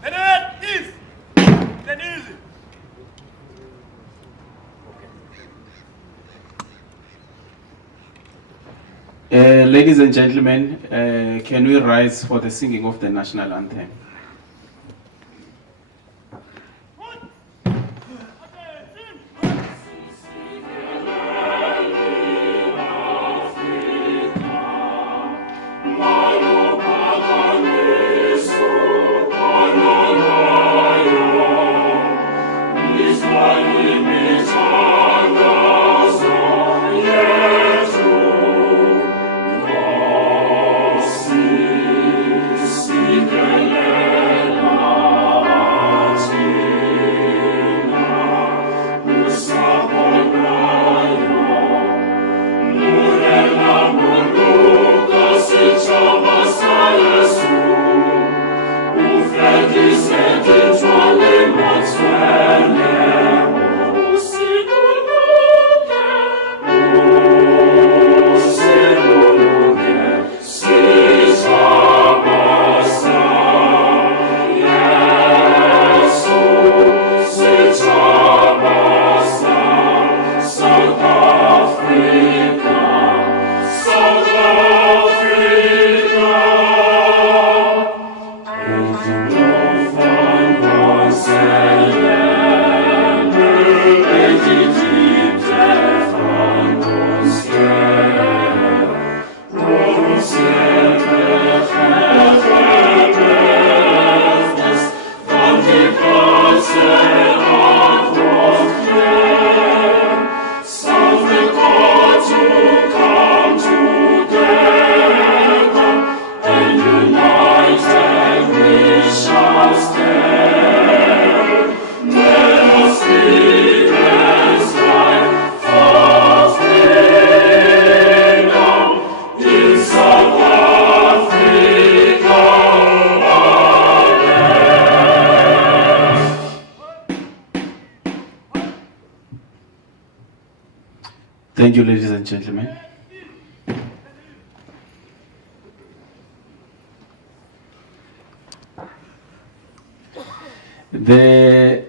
That is that easy. Ladies and gentlemen, can we rise for the singing of the national anthem? Thank you, ladies and gentlemen. The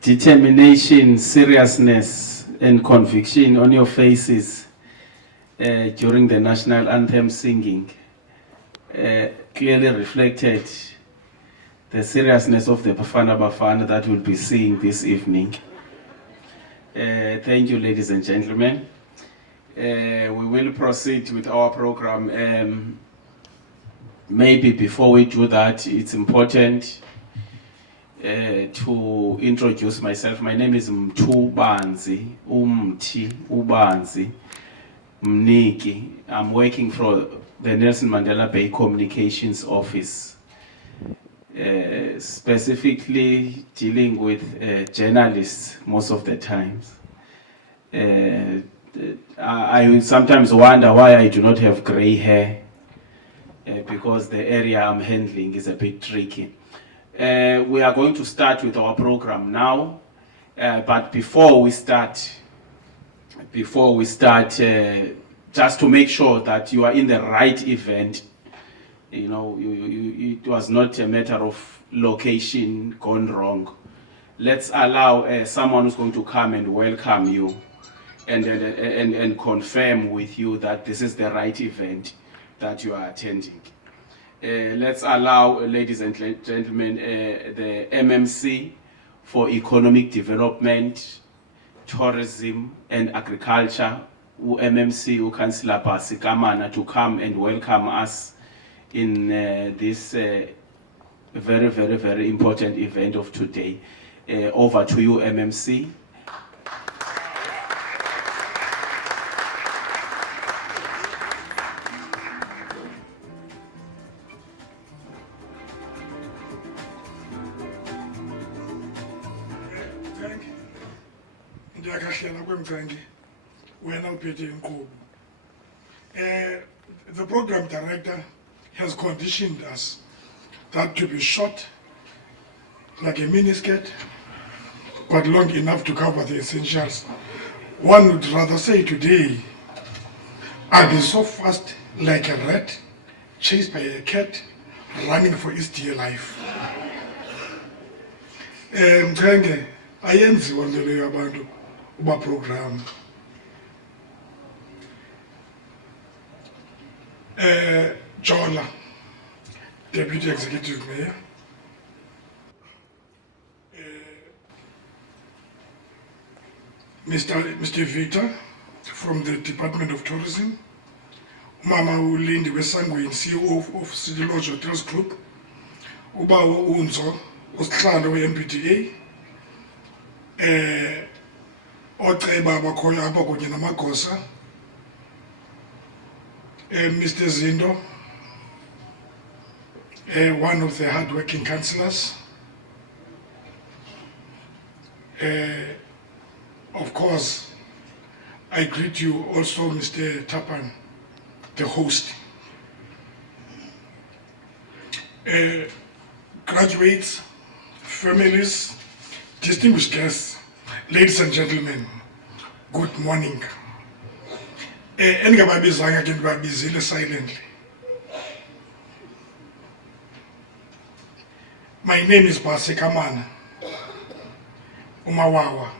determination, seriousness, and conviction on your faces during the national anthem singing clearly reflected the seriousness of the Bafana Bafana that we'll be seeing this evening. Thank you, ladies and gentlemen. We will proceed with our program. Maybe before we do that, it's important to introduce myself. My name is Mtu Banzi, Umti Ubanzi Mniki. I'm working for the Nelson Mandela Bay Communications Office, specifically dealing with journalists most of the times. I sometimes wonder why I do not have gray hair, because the area I'm handling is a bit tricky. We are going to start with our program now, but before we start, just to make sure that you are in the right event, you know, it was not a matter of location gone wrong. Let's allow someone who's going to come and welcome you and confirm with you that this is the right event that you are attending. Let's allow, ladies and gentlemen, the MMC for Economic Development, Tourism and Agriculture, MMC Councillor Basikamana, to come and welcome us in this very, very, very important event of today. Over to you, MMC. The program director has conditioned us that to be short like a miniskirt, but long enough to cover the essentials. One would rather say today, I'll be so fast like a rat chased by a cat running for its dear life. Mchenge ayenziwa nto leyo abantu uba program. Jola, Deputy Executive Mayor. Mr. Victor from the Department of Tourism. Mama Ulindi Wesangweni, CEO of City Lodge Hotels Group. Ubawo Unzo, usihlalo we-MPDA. Oceba abakhoyo apha kunye namagosa. Mr. Zindo, one of the hard-working councillors. Of course, I greet you also, Mr. Tapan, the host. Graduates, families, distinguished guests, ladies and gentlemen, good morning. Endingababizanga ke ndibabizile silently. My name is Base Kamana, Umawawa,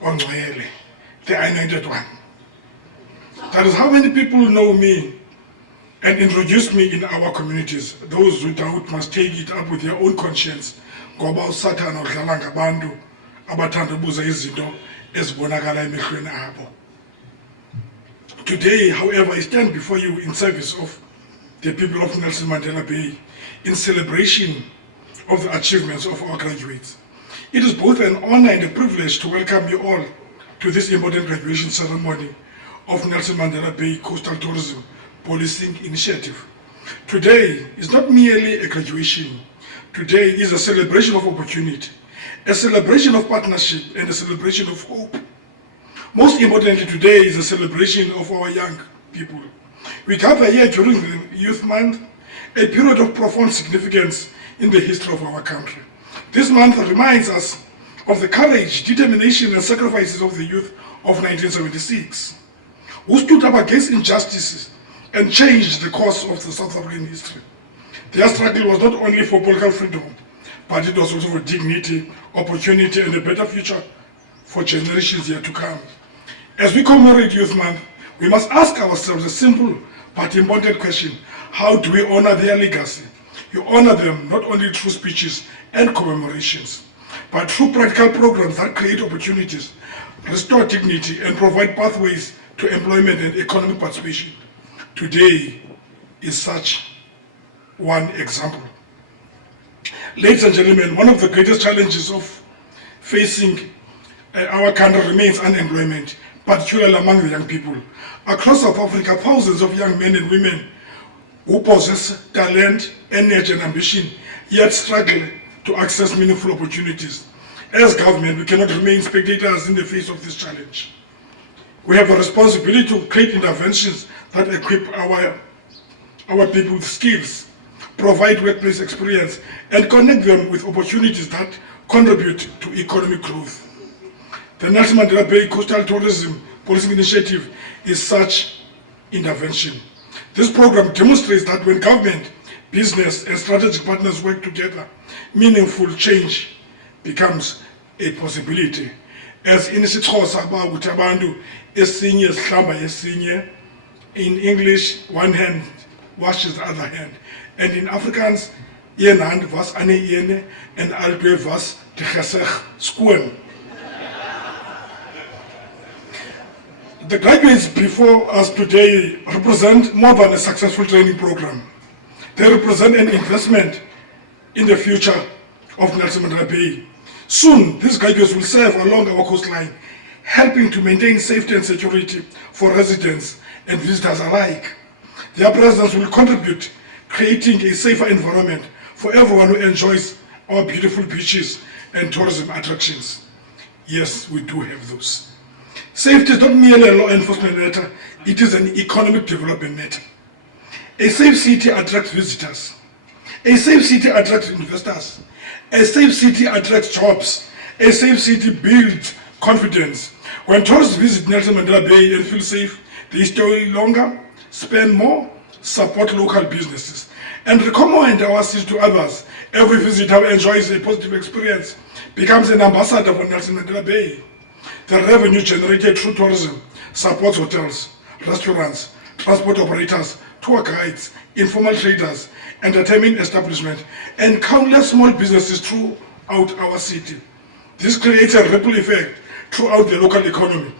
Ongcwele, the anointed one. That is how many people know me and introduce me in our communities. Those who doubt must take it up with their own conscience. Ngoba uSathana udlala ngabantu abathanda ubuza izinto ezibonakala emehlweni abo. Today, however, I stand before you in service of the people of Nelson Mandela Bay in celebration of the achievements of our graduates. It is both an honor and a privilege to welcome you all to this important graduation ceremony of Nelson Mandela Bay Coastal Tourism Policing Initiative. Today is not merely a graduation. Today is a celebration of opportunity, a celebration of partnership, and a celebration of hope. Most importantly, today is a celebration of our young people. We gather here during the Youth Month, a period of profound significance in the history of our country. This month reminds us of the courage, determination, and sacrifices of the youth of 1976, who stood up against injustices and changed the course of the South African history. Their struggle was not only for political freedom, but it was also for dignity, opportunity, and a better future for generations yet to come. As we commemorate Youth Month, we must ask ourselves a simple but important question: how do we honor their legacy? You honor them not only through speeches and commemorations, but through practical programs that create opportunities, restore dignity, and provide pathways to employment and economic participation. Today is such one example. Ladies and gentlemen, one of the greatest challenges of facing our country remains unemployment, particularly among the young people. Across South Africa, thousands of young men and women who possess talent, energy, and ambition, yet struggle to access meaningful opportunities. As government, we cannot remain spectators in the face of this challenge. We have a responsibility to create interventions that equip our people with skills, provide workplace experience, and connect them with opportunities that contribute to economic growth. The Nelson Mandela Bay Coastal Tourism Policing Initiative is such intervention. This program demonstrates that when government, business, and strategic partners work together, meaningful change becomes a possibility. As in isiXhosa ukuthi abantu esinye sihlamba esinye, in English, one hand washes the other hand, and in Afrikaans, een hand was aan die ene en albei was die gesig skoon. The graduates before us today represent more than a successful training program. They represent an investment in the future of Nelson Mandela Bay. Soon, these graduates will serve along our coastline, helping to maintain safety and security for residents and visitors alike. Their presence will contribute, creating a safer environment for everyone who enjoys our beautiful beaches and tourism attractions. Yes, we do have those. Safety is not merely a law enforcement matter, it is an economic development matter. A safe city attracts visitors. A safe city attracts investors. A safe city attracts jobs. A safe city builds confidence. When tourists visit Nelson Mandela Bay and feel safe, they stay longer, spend more, support local businesses, and recommend our city to others. Every visitor who enjoys a positive experience becomes an ambassador for Nelson Mandela Bay. The revenue generated through tourism supports hotels, restaurants, transport operators, tour guides, informal traders, entertainment establishments, and countless small businesses throughout our city. This creates a ripple effect throughout the local economy.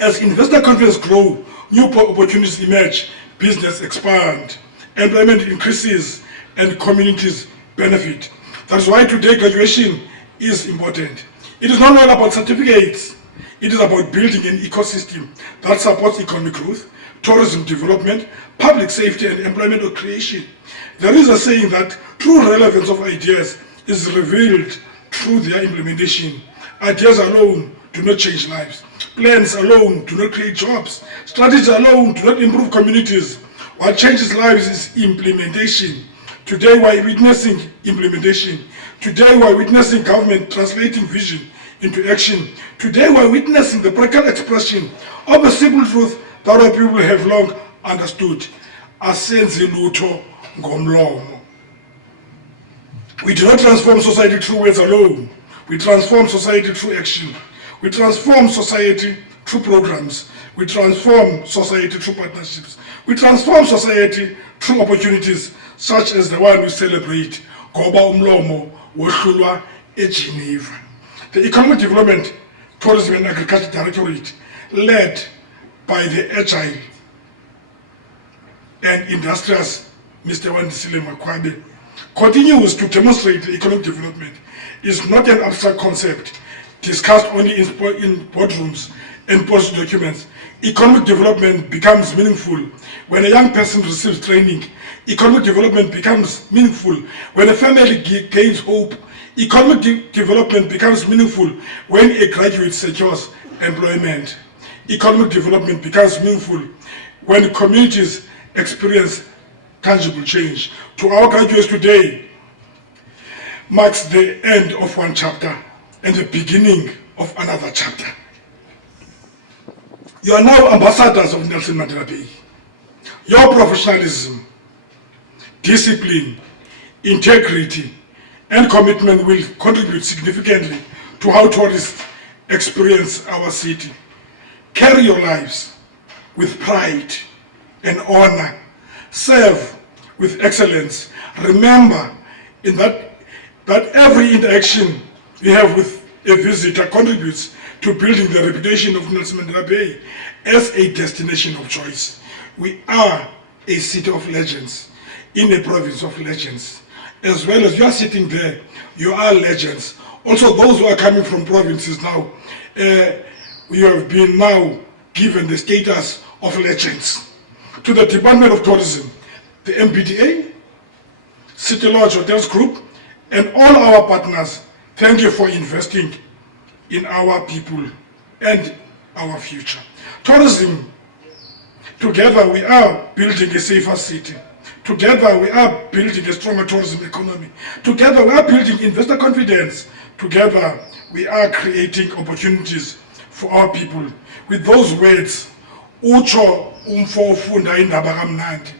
As investor confidence grows, new opportunities emerge, business expand, employment increases, and communities benefit. That's why today graduation is important. It is not all about certificates. It is about building an ecosystem that supports economic growth, tourism development, public safety, and employment creation. There is a saying that true relevance of ideas is revealed through their implementation. Ideas alone do not change lives. Plans alone do not create jobs. Strategies alone do not improve communities. What changes lives is implementation. Today we are witnessing implementation. Today we are witnessing government translating vision into action. Today we are witnessing the practical expression of a simple truth that our people have long understood. Asenzi lutho ngomlomo. We do not transform society through words alone. We transform society through action. We transform society through programs. We transform society through partnerships. We transform society through opportunities such as the one we celebrate, Goba Umlomo, Wohlulwa, Geneva. The Economic Development, Tourism and Agriculture Directorate, led by the agile and industrious Mr. Wandisile Makwabe, continues to demonstrate the economic development is not an abstract concept discussed only in boardrooms and policy documents. Economic development becomes meaningful when a young person receives training. Economic development becomes meaningful when a family gains hope. Economic development becomes meaningful when a graduate secures employment. Economic development becomes meaningful when communities experience tangible change. To our graduates today, marks the end of one chapter and the beginning of another chapter. You are now ambassadors of Nelson Mandela Bay. Your professionalism, discipline, integrity, and commitment will contribute significantly to how tourists experience our city. Carry your lives with pride and honor. Serve with excellence. Remember that every interaction you have with a visitor contributes to building the reputation of Nelson Mandela Bay as a destination of choice. We are a city of legends in a province of legends. As well as you are sitting there, you are legends. Also, those who are coming from provinces now, you have been now given the status of legends. To the Department of Tourism, the MBDA, City Lodge Hotels Group, and all our partners, thank you for investing in our people and our future. Tourism, together we are building a safer city. Together we are building a stronger tourism economy. Together we are building investor confidence. Together we are creating opportunities for our people. With those words, utsho umfo ufunda indaba kamnandi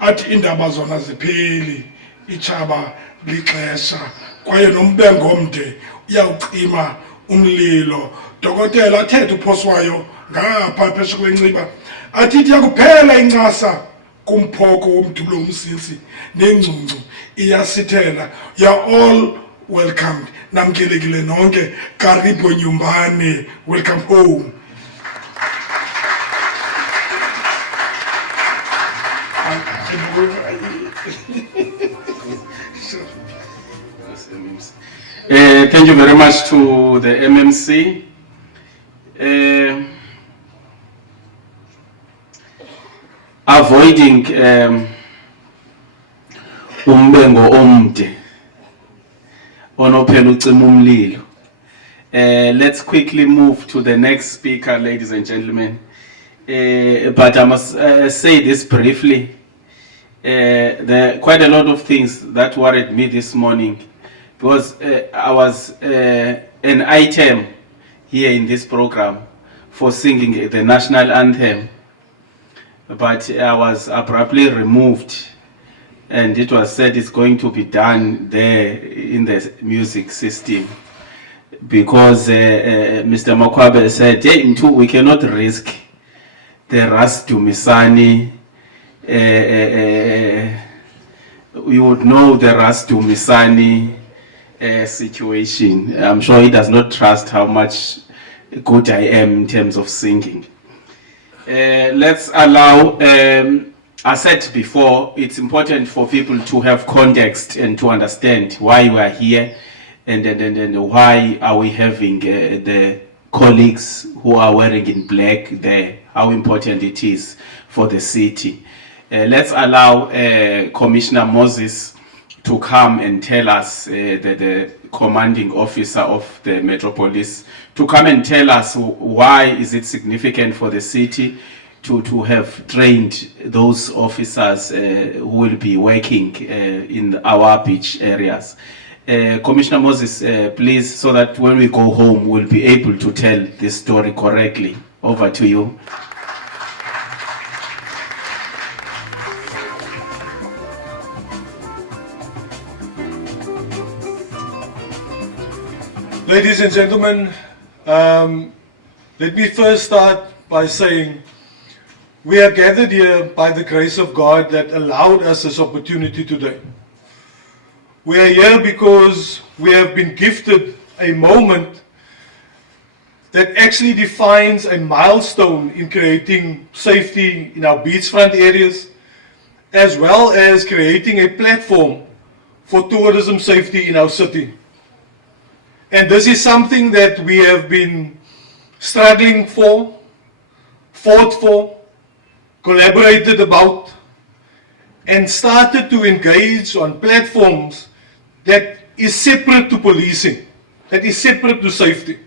athi indaba zona zipheli itshaba lixesha kwaye nombengo omde uyawucima umlilo. Dokotela athethe uphoswayo ngapha phesha kwenciba athi iyakuphela incasa kumphoko womdulo umsinsi nengcungcu iyasithela. You are all welcomed. Namkelekile nonke. Karibu nyumbani. Welcome home. Thank you very much to the MMC. Avoiding umbengo omde onophela ucima umlilo. Let's quickly move to the next speaker, ladies and gentlemen. But I must say this briefly. There are quite a lot of things that worried me this morning because I was an item here in this program for singing the national anthem, but I was abruptly removed and it was said it's going to be done there in the music system, because Mr. Mokwabe said, hey, Ntu, we cannot risk the Ras Dumisani. We would know the Ras Dumisani situation. I'm sure he does not trust how much good I am in terms of singing. Let's allow, I said before, it's important for people to have context and to understand why we are here, and why are we having the colleagues who are wearing in black there, how important it is for the city. Let's allow Commissioner Moses to come and tell us, the commanding officer of the Metropolis, to come and tell us why is it significant for the city to have trained those officers who will be working in our beach areas. Commissioner Moses, please, so that when we go home, we'll be able to tell this story correctly. Over to you. Ladies and gentlemen, let me first start by saying we are gathered here by the grace of God that allowed us this opportunity today. We are here because we have been gifted a moment that actually defines a milestone in creating safety in our beachfront areas, as well as creating a platform for tourism safety in our city. And this is something that we have been struggling for, fought for, collaborated about, and started to engage on platforms that is separate to policing, that is separate to safety.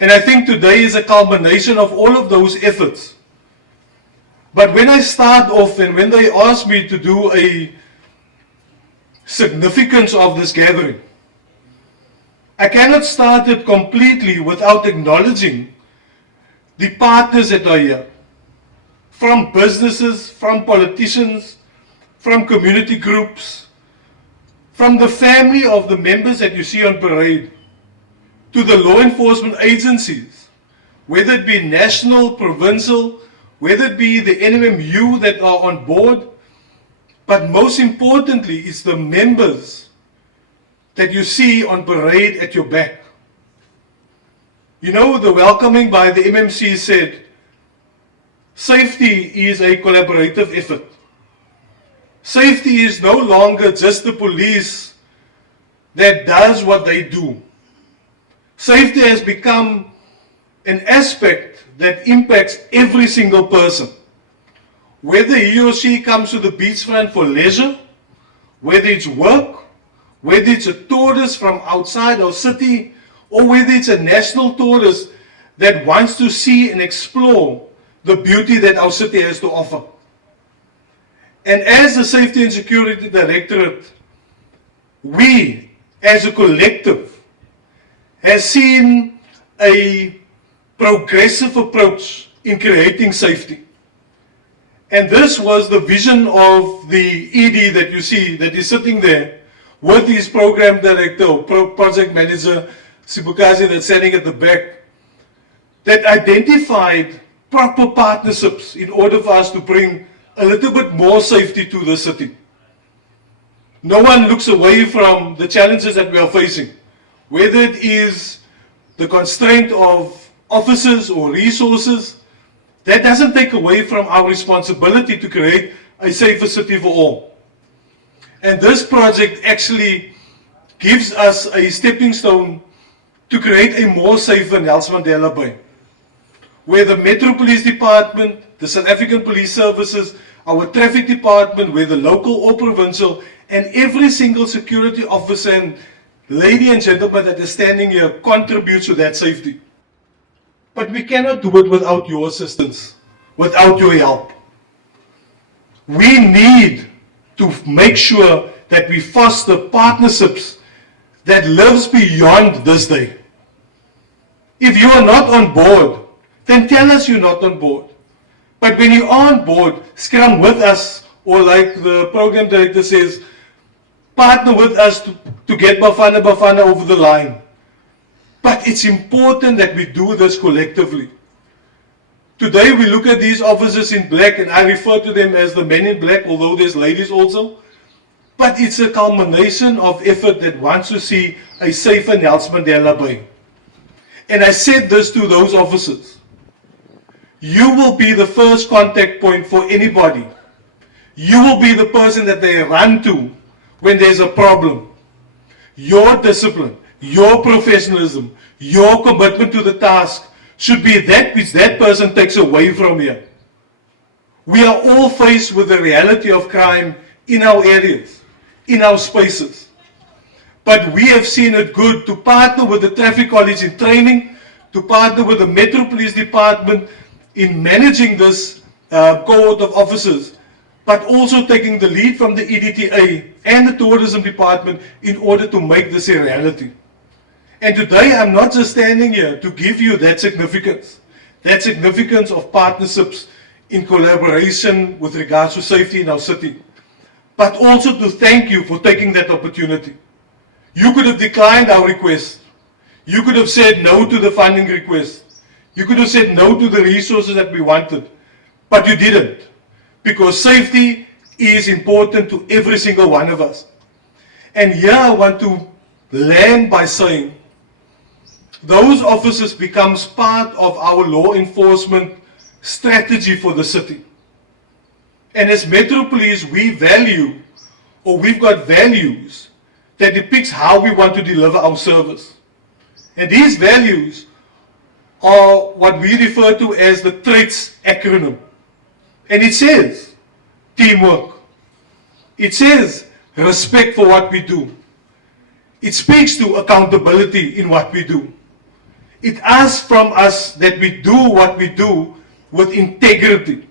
And I think today is a culmination of all of those efforts. But when I start off and when they ask me to do a significance of this gathering, I cannot start it completely without acknowledging the partners that are here. From businesses, from politicians, from community groups, from the family of the members that you see on parade, to the law enforcement agencies, whether it be national, provincial, whether it be the NMMU that are on board, but most importantly, it's the members that you see on parade at your back. You know, the welcoming by the MMC said, safety is a collaborative effort. Safety is no longer just the police that does what they do. Safety has become an aspect that impacts every single person. Whether he or she comes to the beachfront for leisure, whether it's work, whether it's a tourist from outside our city, or whether it's a national tourist that wants to see and explore the beauty that our city has to offer. And as the Safety and Security Directorate, we as a collective have seen a progressive approach in creating safety. And this was the vision of the ED that you see that is sitting there with his program director or project manager, Sibukazi, that's standing at the back, that identified proper partnerships in order for us to bring a little bit more safety to the city. No one looks away from the challenges that we are facing, whether it is the constraint of officers or resources. That doesn't take away from our responsibility to create a safer city for all. And this project actually gives us a stepping stone to create a more safer Nelson Mandela Bay, where the Metro Police Department, the South African Police Services, our traffic department, whether local or provincial, and every single security officer and lady and gentleman that is standing here contributes to that safety. But we cannot do it without your assistance, without your help. We need to make sure that we foster partnerships that lives beyond this day. If you are not on board, then tell us you're not on board. But when you are on board, scrum with us or like the program director says, partner with us to get Bafana over the line. But it's important that we do this collectively. Today we look at these officers in black, and I refer to them as the men in black, although there's ladies also. But it's a culmination of effort that wants to see a safer Nelson Mandela Bay. And I said this to those officers. You will be the first contact point for anybody. You will be the person that they run to when there's a problem. Your discipline, your professionalism, your commitment to the task should be that which that person takes away from you. We are all faced with the reality of crime in our areas, in our spaces. But we have seen it good to partner with the Traffic College in training, to partner with the Metro Police Department in managing this cohort of officers, but also taking the lead from the EDTA and the Tourism Department in order to make this a reality. And today I'm not just standing here to give you that significance of partnerships in collaboration with regards to safety in our city, but also to thank you for taking that opportunity. You could have declined our request. You could have said no to the funding request. You could have said no to the resources that we wanted, but you didn't, because safety is important to every single one of us. And here I want to land by saying, those officers becomes part of our law enforcement strategy for the city. And as Metro Police, we value, or we've got values that depicts how we want to deliver our service. And these values are what we refer to as the TRAITS acronym. And it says teamwork. It says respect for what we do. It speaks to accountability in what we do. It asks from us that we do what we do with integrity.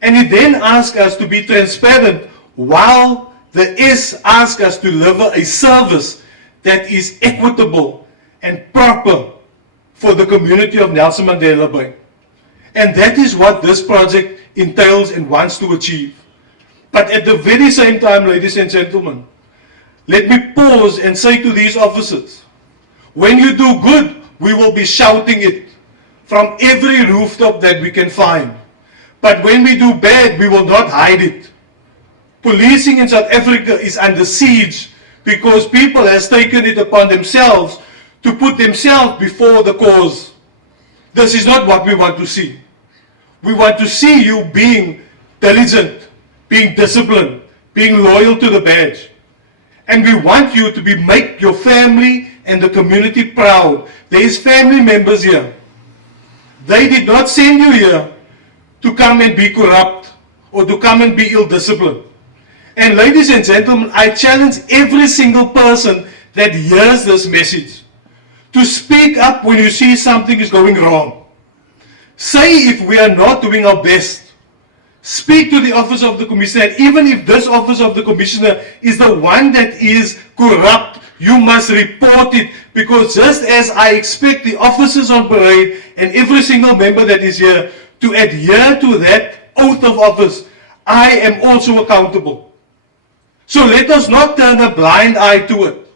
And it then asks us to be transparent, while the S asks us to deliver a service that is equitable and proper for the community of Nelson Mandela Bay. And that is what this project entails and wants to achieve. But at the very same time, ladies and gentlemen, let me pause and say to these officers, when you do good, we will be shouting it from every rooftop that we can find. But when we do bad, we will not hide it. Policing in South Africa is under siege because people have taken it upon themselves to put themselves before the cause. This is not what we want to see. We want to see you being diligent, being disciplined, being loyal to the badge. And we want you to make your family and the community proud. There is family members here. They did not send you here to come and be corrupt or to come and be ill-disciplined. And ladies and gentlemen, I challenge every single person that hears this message to speak up when you see something is going wrong. Say if we are not doing our best. Speak to the office of the commissioner, and even if this office of the commissioner is the one that is corrupt, you must report it, because just as I expect the officers on parade and every single member that is here to adhere to that oath of office, I am also accountable. So let us not turn a blind eye to it.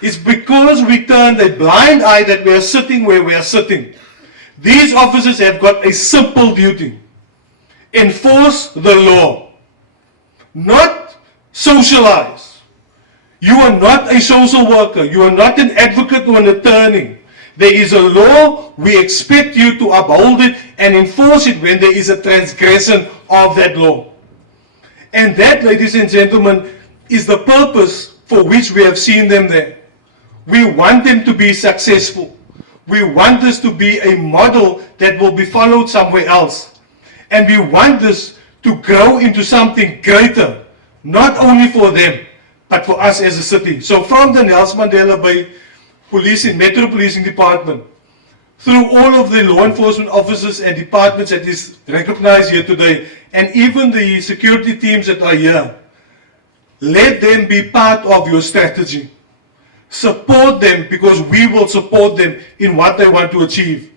It's because we turn a blind eye that we are sitting where we are sitting. These officers have got a simple duty. Enforce the law, not socialize. You are not a social worker. You are not an advocate or an attorney. There is a law. We expect you to uphold it and enforce it when there is a transgression of that law. And that, ladies and gentlemen, is the purpose for which we have seen them there. We want them to be successful. We want this to be a model that will be followed somewhere else. And we want this to grow into something greater, not only for them, but for us as a city. So from the Nelson Mandela Bay Police and Metro Policing Department, through all of the law enforcement officers and departments that is recognized here today, and even the security teams that are here, let them be part of your strategy. Support them, because we will support them in what they want to achieve.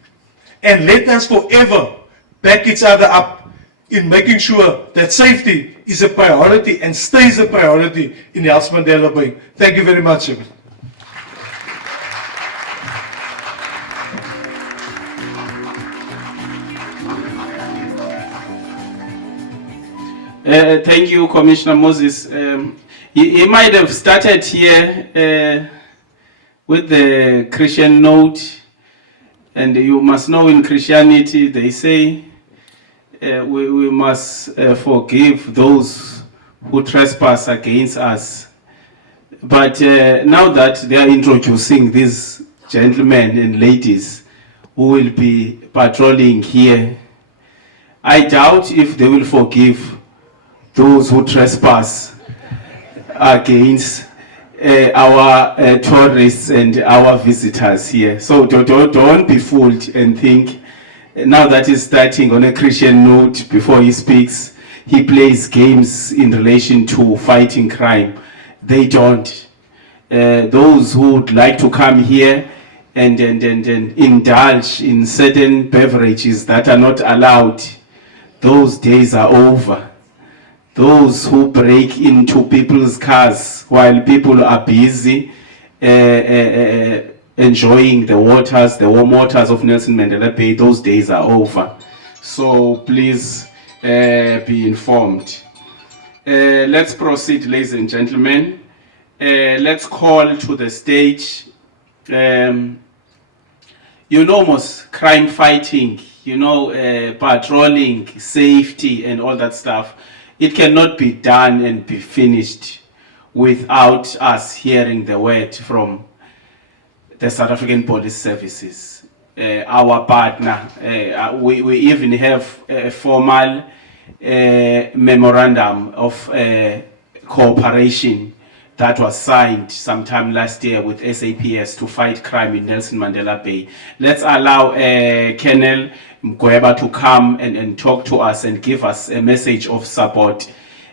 And let us forever back each other up in making sure that safety is a priority and stays a priority in Nelson Mandela Bay. Thank you very much, Chairman. Thank you, Commissioner Moses. He might have started here with the Christian note, and you must know in Christianity they say we must forgive those who trespass against us. But now that they are introducing these gentlemen and ladies who will be patrolling here, I doubt if they will forgive those who trespass against our tourists and our visitors here. So don't be fooled and think now that he's starting on a Christian note before he speaks, he plays games in relation to fighting crime. They don't. Those who would like to come here and indulge in certain beverages that are not allowed, those days are over. Those who break into people's cars while people are busy enjoying the warm waters of Nelson Mandela Bay, those days are over. So please be informed. Let's proceed, ladies and gentlemen. Let's call to the stage, most crime fighting, patrolling, safety and all that stuff. It cannot be done and be finished without us hearing the word from the South African Police Services, our partner. We even have a formal memorandum of cooperation that was signed sometime last year with SAPS to fight crime in Nelson Mandela Bay. Let's allow Colonel Mgweba to come and talk to us and give us a message of support.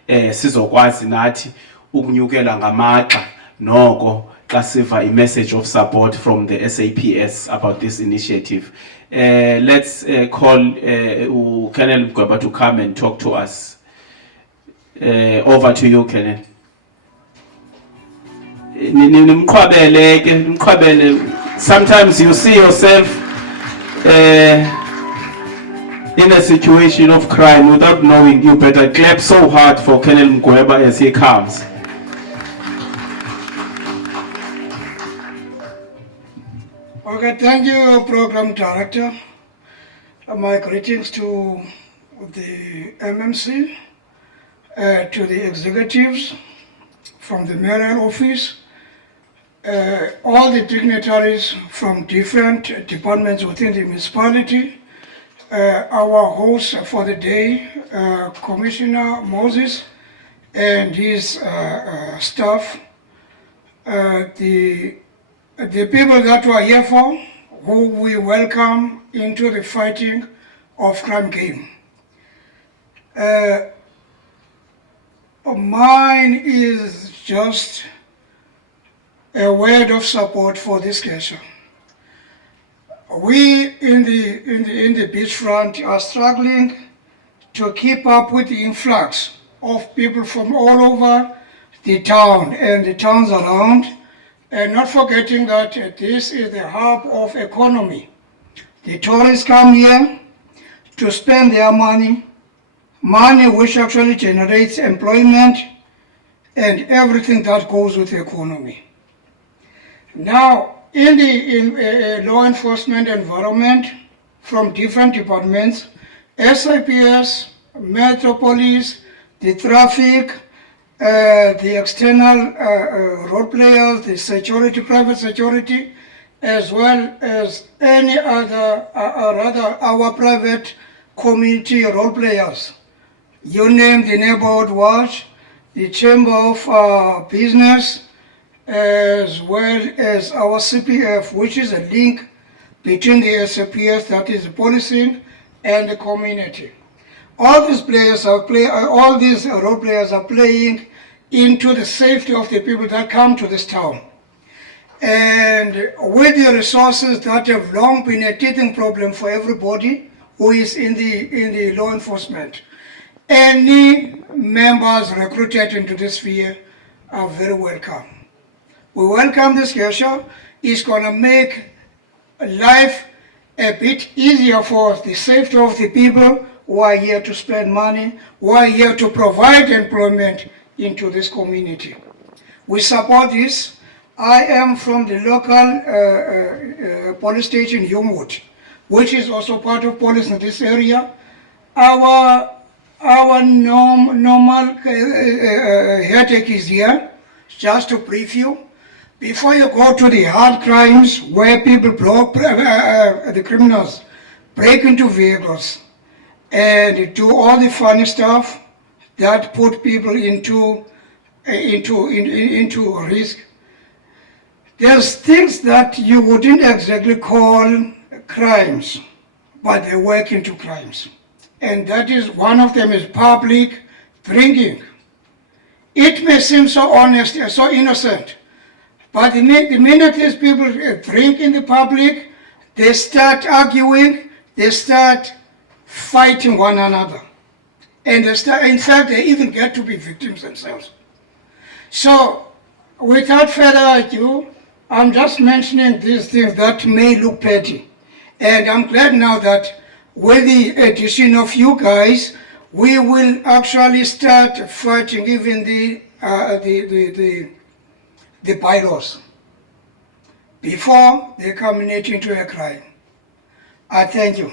Sizokwazi nathi ukunyukela ngamagxa noko xa siva a message of support from the SAPS about this initiative. Let's call Colonel Mgweba to come and talk to us. Over to you, Colonel. Sometimes you see yourself in a situation of crime without knowing. You better clap so hard for Colonel Mgweba as he comes. Okay, thank you, Program Director. My greetings to the MMC, to the executives from the mayoral office, all the dignitaries from different departments within the municipality, our host for the day, Commissioner Moses and his staff, the people that were here for, who we welcome into the fighting of crime game. Mine is just a word of support for this case. We in the beachfront are struggling to keep up with the influx of people from all over the town and the towns around, and not forgetting that this is the hub of economy. The tourists come here to spend their money which actually generates employment and everything that goes with the economy. Now, in the law enforcement environment, from different departments, SIPS, Metro Police, the traffic, the external role players, the security, private security, as well as any other, our private community role players. You name the neighborhood watch, the chamber of business, as well as our CPF, which is a link between the SAPS, that is policing, and the community. All these players all these role players are playing into the safety of the people that come to this town. And with the resources that have long been a teething problem for everybody who is in the law enforcement. Any members recruited into this sphere are very welcome. We welcome this gesture. It's going to make life a bit easier for the safety of the people who are here to spend money, who are here to provide employment into this community. We support this. I am from the local police station, Humwood, which is also part of police in this area. Our normal headache is here, just to brief you. Before you go to the hard crimes where people the criminals break into vehicles and do all the funny stuff that put people into risk, there's things that you wouldn't exactly call crimes, but they work into crimes. And that is, one of them is public drinking. It may seem so honest and so innocent, but the minute these people drink in the public, they start arguing, they start fighting one another. And in fact, they even get to be victims themselves. So, without further ado, I'm just mentioning these things that may look petty. And I'm glad now that with the addition of you guys, we will actually start fighting even the bylaws before they culminate into a crime. I thank you.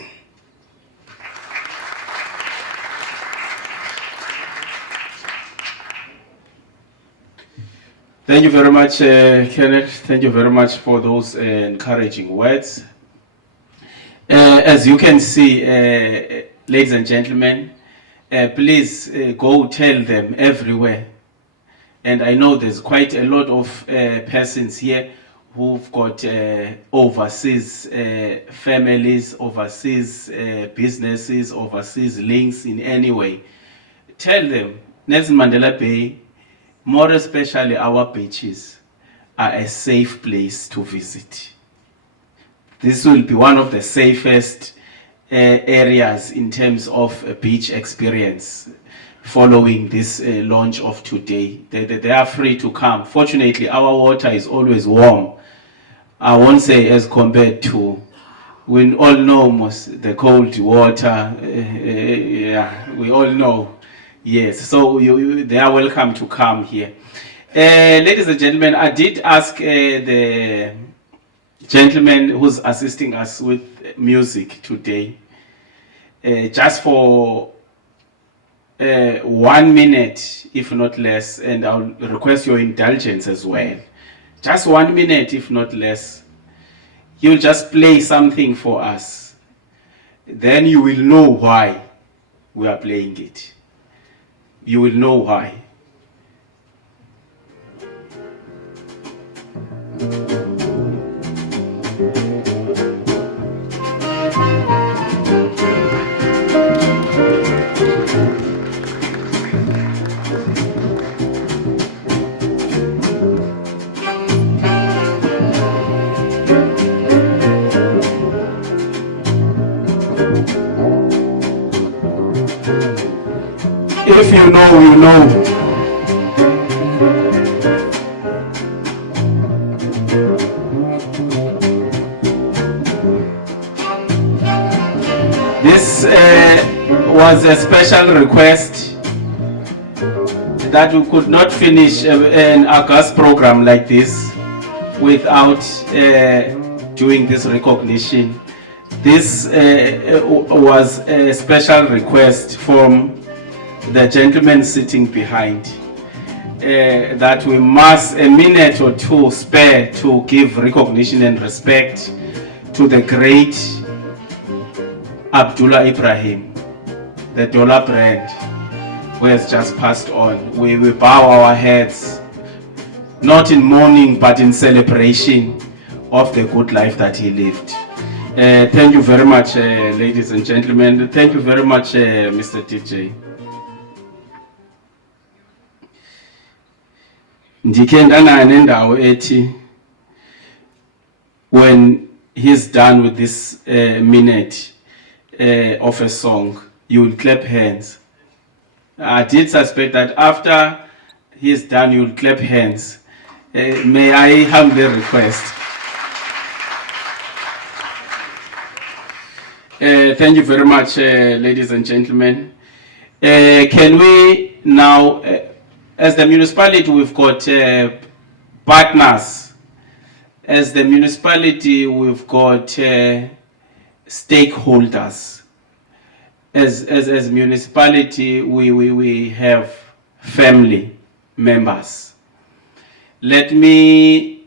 Thank you very much, Kenneth. Thank you very much for those encouraging words. As you can see, ladies and gentlemen, please go tell them everywhere. And I know there's quite a lot of persons here who've got overseas families, overseas businesses, overseas links in any way. Tell them, Nelson Mandela Bay, more especially our beaches, are a safe place to visit. This will be one of the safest areas in terms of a beach experience following this launch of today. They are free to come. Fortunately, our water is always warm. I won't say as compared to, we all know the cold water, yeah, we all know. Yes, so they are welcome to come here. Ladies and gentlemen, I did ask the gentleman who's assisting us with music today, just for 1 minute, if not less, and I'll request your indulgence as well. Just 1 minute, if not less. You'll just play something for us. Then you will know why we are playing it. You will know why. If you know, you know. This was a special request that we could not finish an August program like this without doing this recognition. This was a special request from the gentleman sitting behind, that we must a minute or two spare to give recognition and respect to the great Abdullah Ibrahim, the dollar brand, who has just passed on. We bow our heads, not in mourning but in celebration of the good life that he lived. Thank you very much, ladies and gentlemen. Thank you very much, Mr. DJ. Ndikhe ndananendawo ethi, when he's done with this minute of a song, you will clap hands. I did suspect that after he's done, you'll clap hands. May I humbly request? Thank you very much, ladies and gentlemen. Can we now, as the municipality, we've got partners. As the municipality, we've got stakeholders. As municipality, we have family members. Let me,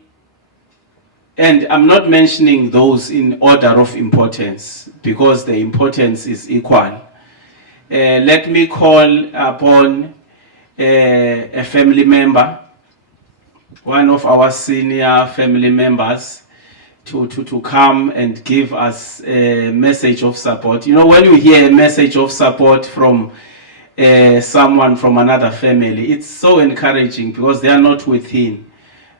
and I'm not mentioning those in order of importance because the importance is equal. Let me call upon a family member, one of our senior family members, to come and give us a message of support. You know, when you hear a message of support from someone from another family, it's so encouraging because they are not within.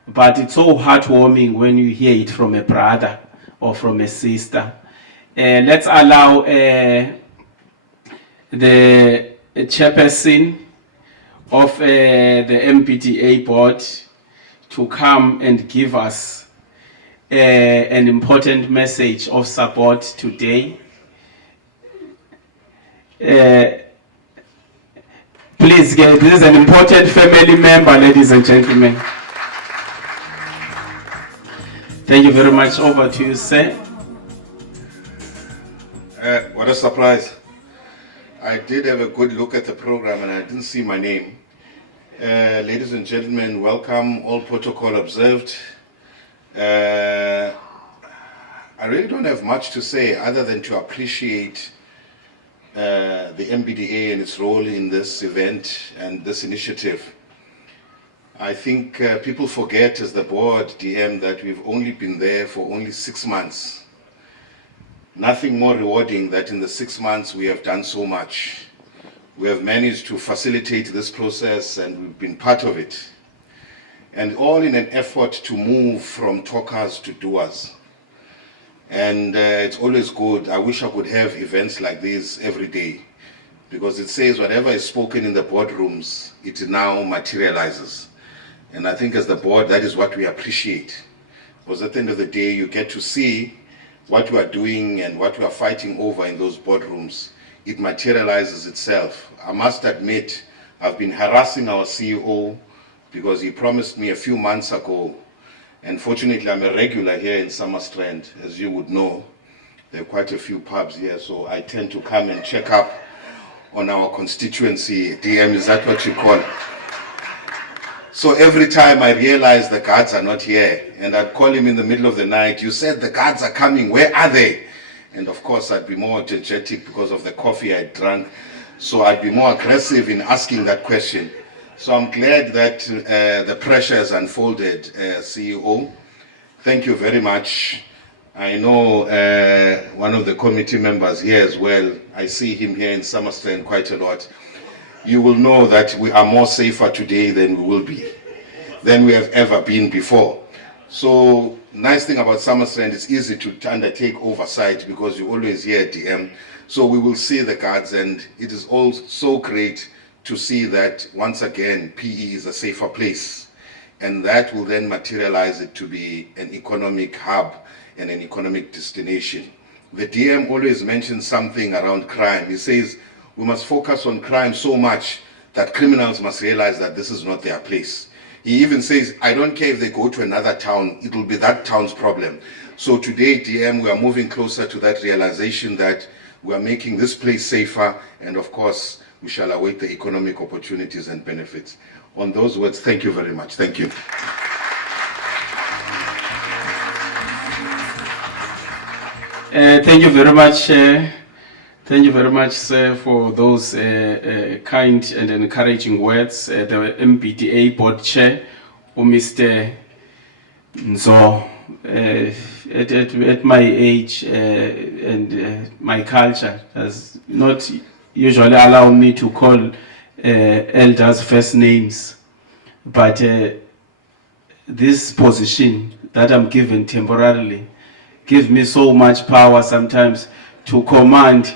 But it's so heartwarming when you hear it from a brother or from a sister. Let's allow the chairperson of the MPDA board to come and give us an important message of support today. Please, this is an important family member, ladies and gentlemen. Thank you very much. Over to you, sir. What a surprise. I did have a good look at the program and I didn't see my name. Ladies and gentlemen, welcome, all protocol observed. I really don't have much to say other than to appreciate the MBDA and its role in this event and this initiative. I think people forget as the board, DM, that we've only been there for only 6 months. Nothing more rewarding that in the 6 months we have done so much. We have managed to facilitate this process and we've been part of it. And all in an effort to move from talkers to doers. And it's always good. I wish I could have events like this every day, because it says whatever is spoken in the boardrooms, it now materializes. And I think as the board, that is what we appreciate. Because at the end of the day, you get to see what we are doing and what we are fighting over in those boardrooms. It materializes itself. I must admit, I've been harassing our CEO because he promised me a few months ago. And fortunately, I'm a regular here in Summerstrand, as you would know. There are quite a few pubs here, so I tend to come and check up on our constituency. DM, is that what you call it? So every time I realize the guards are not here, and I'd call him in the middle of the night, you said the guards are coming, where are they? And of course, I'd be more energetic because of the coffee I drank. So I'd be more aggressive in asking that question. So I'm glad that the pressure has unfolded, CEO. Thank you very much. I know one of the committee members here as well. I see him here in Summerstrand quite a lot. You will know that we are more safer today than we will be, than we have ever been before. So, nice thing about Summerstrand, it's easy to undertake oversight because you always hear DM. So we will see the guards, and it is all so great to see that once again, PE is a safer place. And that will then materialize it to be an economic hub and an economic destination. The DM always mentions something around crime. He says, we must focus on crime so much that criminals must realize that this is not their place. He even says, I don't care if they go to another town, it will be that town's problem. So today, DM, we are moving closer to that realization that we are making this place safer, and of course, we shall await the economic opportunities and benefits. On those words, thank you very much. Thank you. Thank you very much. Thank you very much, sir, for those kind and encouraging words. The MPDA board chair, Mr. Nzo, at my age and my culture does not usually allow me to call elders first names, but this position that I'm given temporarily gives me so much power sometimes to command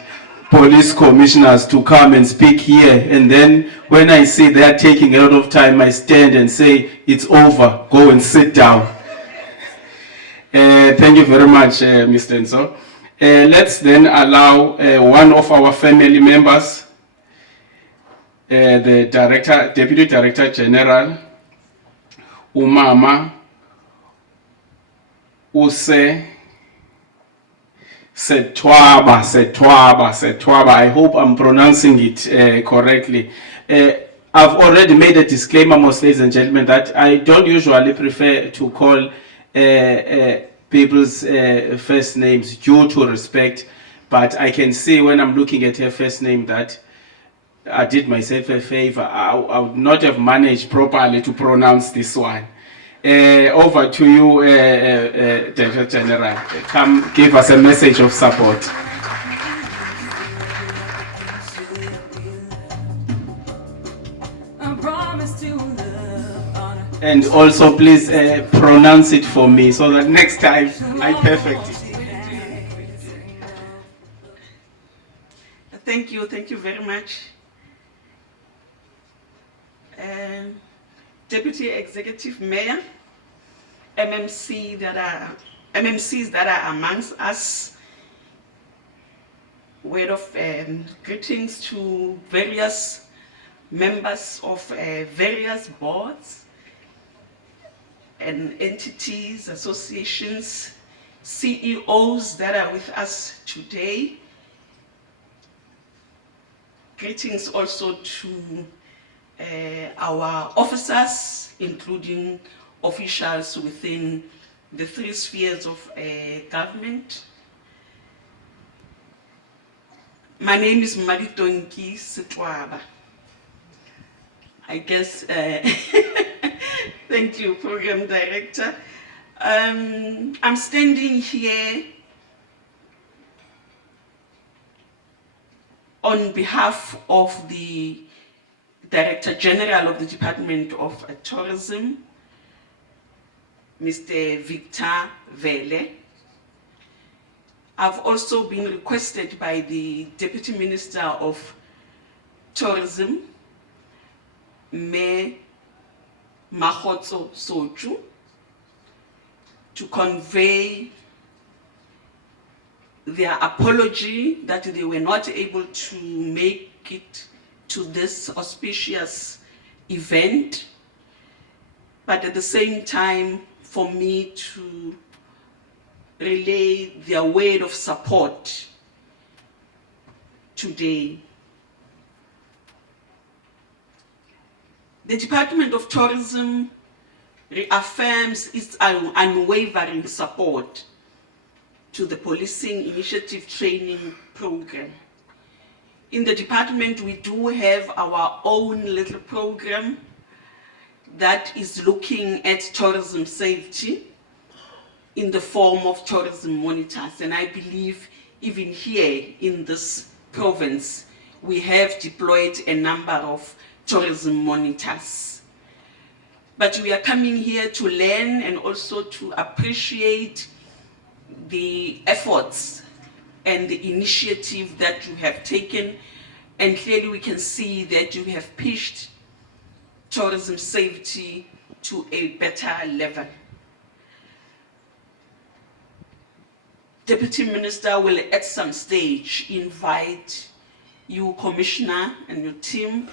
police commissioners to come and speak here, and then when I see they're taking a lot of time, I stand and say, it's over, go and sit down. Thank you very much, Mr. Enzo. Let's then allow one of our family members, the Deputy Director General, Umama Use Setwaba. I hope I'm pronouncing it correctly. I've already made a disclaimer, most ladies and gentlemen, that I don't usually prefer to call people's first names due to respect, but I can see when I'm looking at her first name that I did myself a favor. I would not have managed properly to pronounce this one. Over to you, Director General. Come give us a message of support. And also, please pronounce it for me so that next time I perfect it. Thank you very much. Deputy Executive Mayor, MMCs that are amongst us, word of greetings to various members of various boards and entities, associations, CEOs that are with us today. Greetings also to our officers, including officials within the three spheres of government. My name is Maritonki Sitwaba. I guess, thank you, Program Director. I'm standing here on behalf of the Director General of the Department of Tourism, Mr. Victor Vele. I've also been requested by the Deputy Minister of Tourism, Me Mahotso Soju, to convey their apology that they were not able to make it to this auspicious event, but at the same time for me to relay their word of support today. The Department of Tourism reaffirms its unwavering support to the Policing Initiative Training Program. In the department, we do have our own little program that is looking at tourism safety in the form of tourism monitors. And I believe even here in this province, we have deployed a number of tourism monitors. But we are coming here to learn and also to appreciate the efforts and the initiative that you have taken, and clearly we can see that you have pushed tourism safety to a better level. Deputy Minister will at some stage invite you, Commissioner, and your team,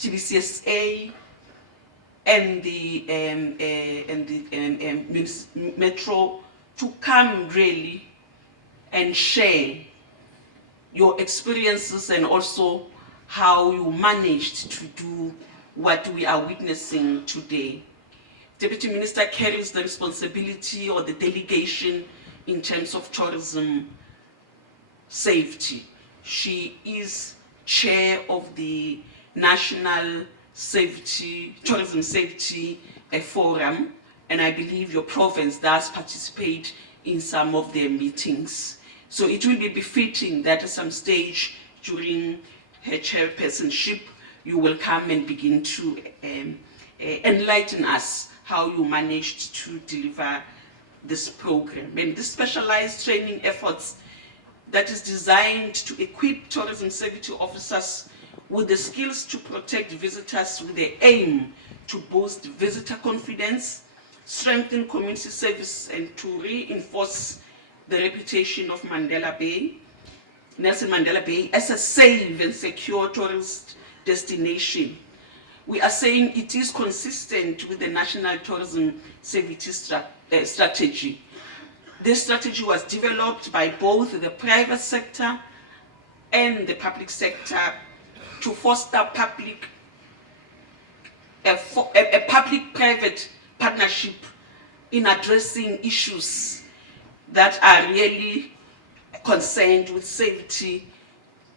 GBCSA, and the Metro to come really and share your experiences and also how you managed to do what we are witnessing today. Deputy Minister carries the responsibility or the delegation in terms of tourism safety. She is chair of the National Tourism Safety Forum, and I believe your province does participate in some of their meetings. So it will be befitting that at some stage during her chairpersonship, you will come and begin to enlighten us how you managed to deliver this program. And the specialized training efforts that is designed to equip tourism safety officers with the skills to protect visitors with the aim to boost visitor confidence, strengthen community service, and to reinforce the reputation of Nelson Mandela Bay as a safe and secure tourist destination. We are saying it is consistent with the National Tourism Safety Strategy. This strategy was developed by both the private sector and the public sector to foster a public-private partnership in addressing issues that are really concerned with safety,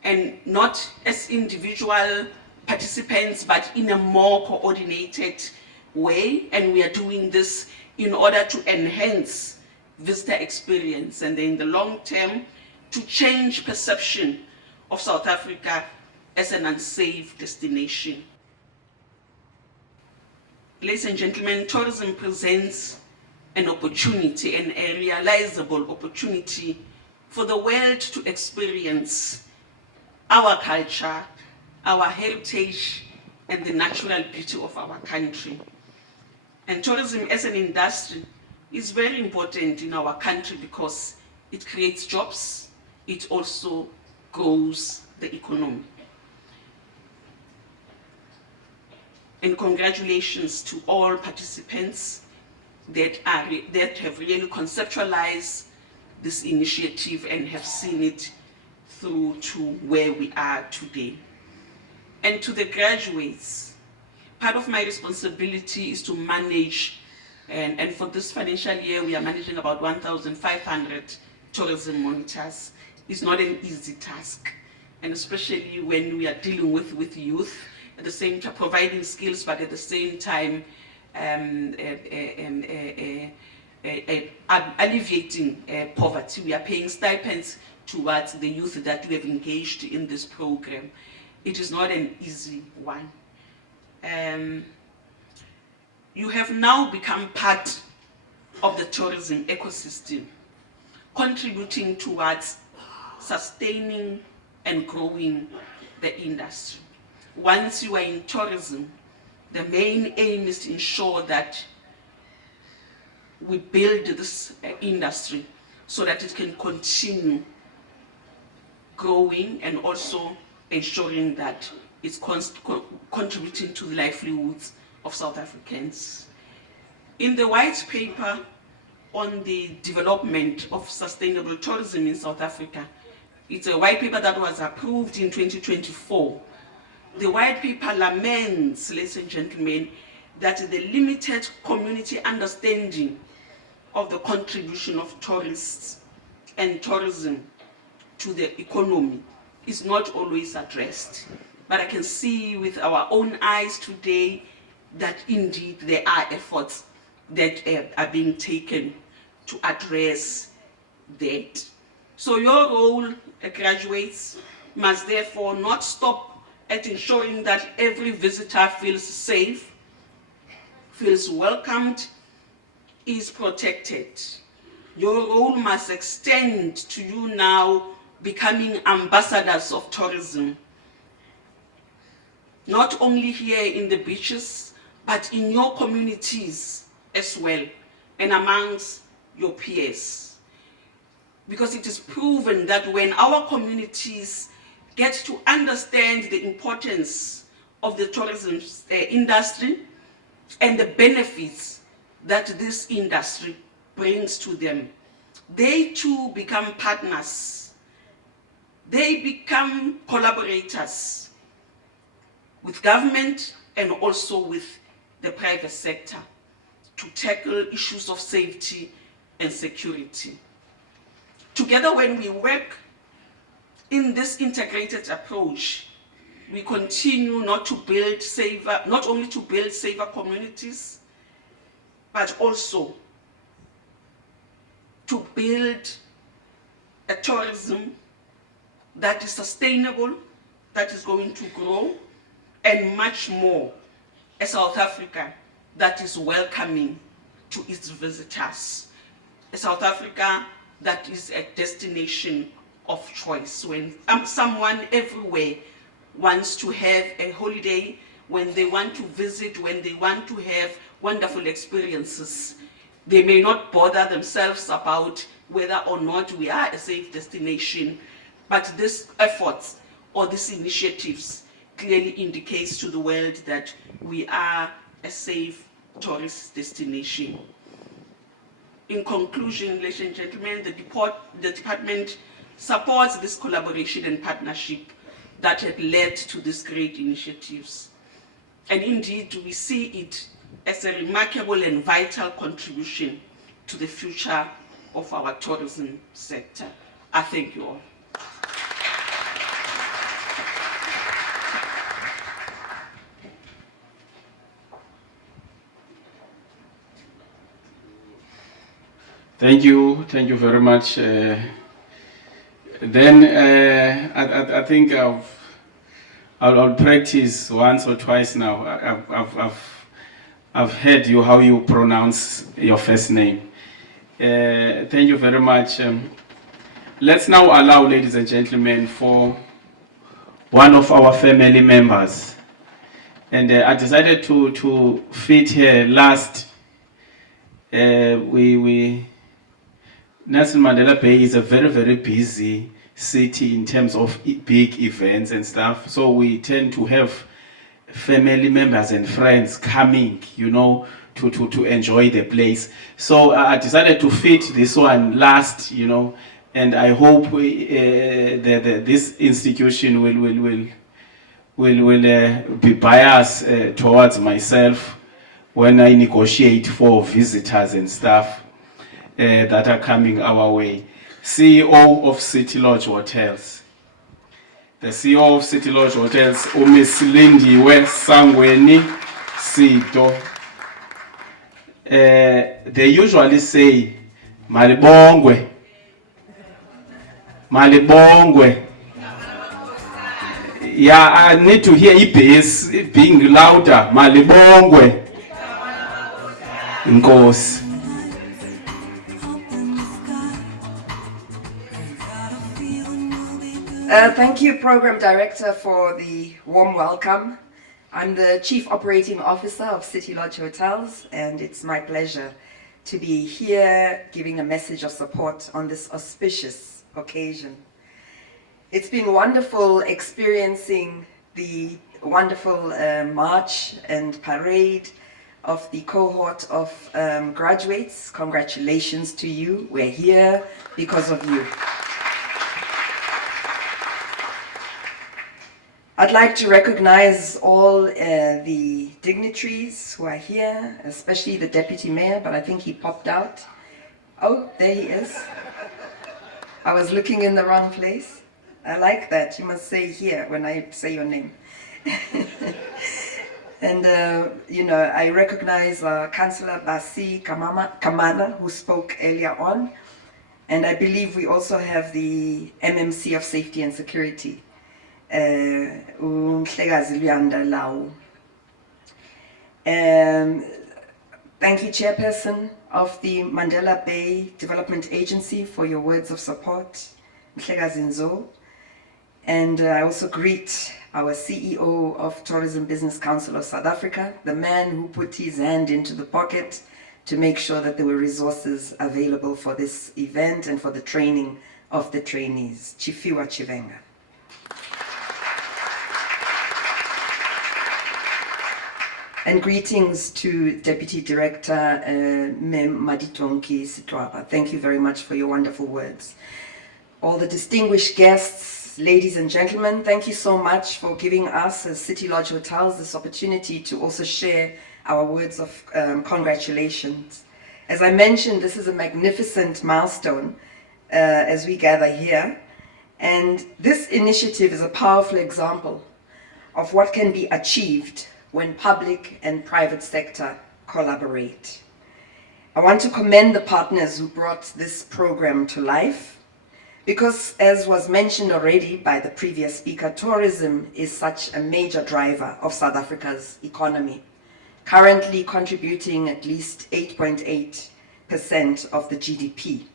and not as individual participants, but in a more coordinated way. And we are doing this in order to enhance visitor experience and in the long term to change perception of South Africa as an unsafe destination. Ladies and gentlemen, tourism presents an opportunity, and a realizable opportunity for the world to experience our culture, our heritage, and the natural beauty of our country. And tourism as an industry is very important in our country because it creates jobs, it also grows the economy. And congratulations to all participants that have really conceptualized this initiative and have seen it through to where we are today. And to the graduates, part of my responsibility is to manage, and for this financial year we are managing about 1,500 tourism monitors. It's not an easy task, and especially when we are dealing with youth, at the same time providing skills, but at the same time alleviating poverty. We are paying stipends towards the youth that we have engaged in this program. It is not an easy one. You have now become part of the tourism ecosystem, contributing towards sustaining and growing the industry. Once you are in tourism, the main aim is to ensure that we build this industry so that it can continue growing and also ensuring that it's contributing to the livelihoods of South Africans. In the white paper on the development of sustainable tourism in South Africa, it's a white paper that was approved in 2024. The white paper laments, ladies and gentlemen, that the limited community understanding of the contribution of tourists and tourism to the economy is not always addressed. But I can see with our own eyes today that indeed there are efforts that are being taken to address that. So your role, graduates, must therefore not stop at ensuring that every visitor feels safe, feels welcomed, is protected. Your role must extend to you now becoming ambassadors of tourism, not only here in the beaches, but in your communities as well, and amongst your peers. Because it is proven that when our communities get to understand the importance of the tourism industry and the benefits that this industry brings to them, they too become partners. They become collaborators with government and also with the private sector to tackle issues of safety and security. Together, when we work in this integrated approach, we continue not only to build safer communities, but also to build a tourism that is sustainable, that is going to grow, and much more, a South Africa that is welcoming to its visitors, a South Africa that is a destination of choice. When someone everywhere wants to have a holiday, when they want to visit, when they want to have wonderful experiences, they may not bother themselves about whether or not we are a safe destination, but these efforts or these initiatives clearly indicates to the world that we are a safe tourist destination. In conclusion, ladies and gentlemen, the department supports this collaboration and partnership that had led to these great initiatives. And indeed, we see it as a remarkable and vital contribution to the future of our tourism sector. I thank you all. Thank you very much. I think I'll practice once or twice now. I've heard you how you pronounce your first name. Thank you very much. Let's now allow, ladies and gentlemen, for one of our family members. And I decided to fit here last. Nelson Mandela Bay is a very, very busy city in terms of big events and stuff. So we tend to have family members and friends coming, to enjoy the place. So I decided to fit this one last, and I hope this institution will be biased towards myself when I negotiate for visitors and stuff that are coming our way. CEO of City Lodge Hotels. The CEO of City Lodge Hotels, Miss Lindiwe Sangweni Sito. They usually say, Malibongwe. Malibongwe. Yeah, I need to hear bass being louder. Malibongwe. Nkosi. Thank you, Program Director, for the warm welcome. I'm the Chief Operating Officer of City Lodge Hotels, and it's my pleasure to be here giving a message of support on this auspicious occasion. It's been wonderful experiencing the wonderful march and parade of the cohort of graduates. Congratulations to you. We're here because of you. I'd like to recognize all the dignitaries who are here, especially the Deputy Mayor, but I think he popped out. Oh, there he is. I was looking in the wrong place. I like that. You must say here when I say your name. And, I recognize Councillor Basi Kamana, who spoke earlier on. And I believe we also have the MMC of Safety and Security. Thank you, Chairperson of the Mandela Bay Development Agency, for your words of support. And I also greet our CEO of Tourism Business Council of South Africa, the man who put his hand into the pocket to make sure that there were resources available for this event and for the training of the trainees. Chifiwa Chivenga. And greetings to Deputy Director Mem Maditonki Sitwaba. Thank you very much for your wonderful words. All the distinguished guests, ladies and gentlemen, thank you so much for giving us as City Lodge Hotels this opportunity to also share our words of congratulations. As I mentioned, this is a magnificent milestone as we gather here. And this initiative is a powerful example of what can be achieved when public and private sector collaborate. I want to commend the partners who brought this program to life, because as was mentioned already by the previous speaker, tourism is such a major driver of South Africa's economy, currently contributing at least 8.8% of the GDP.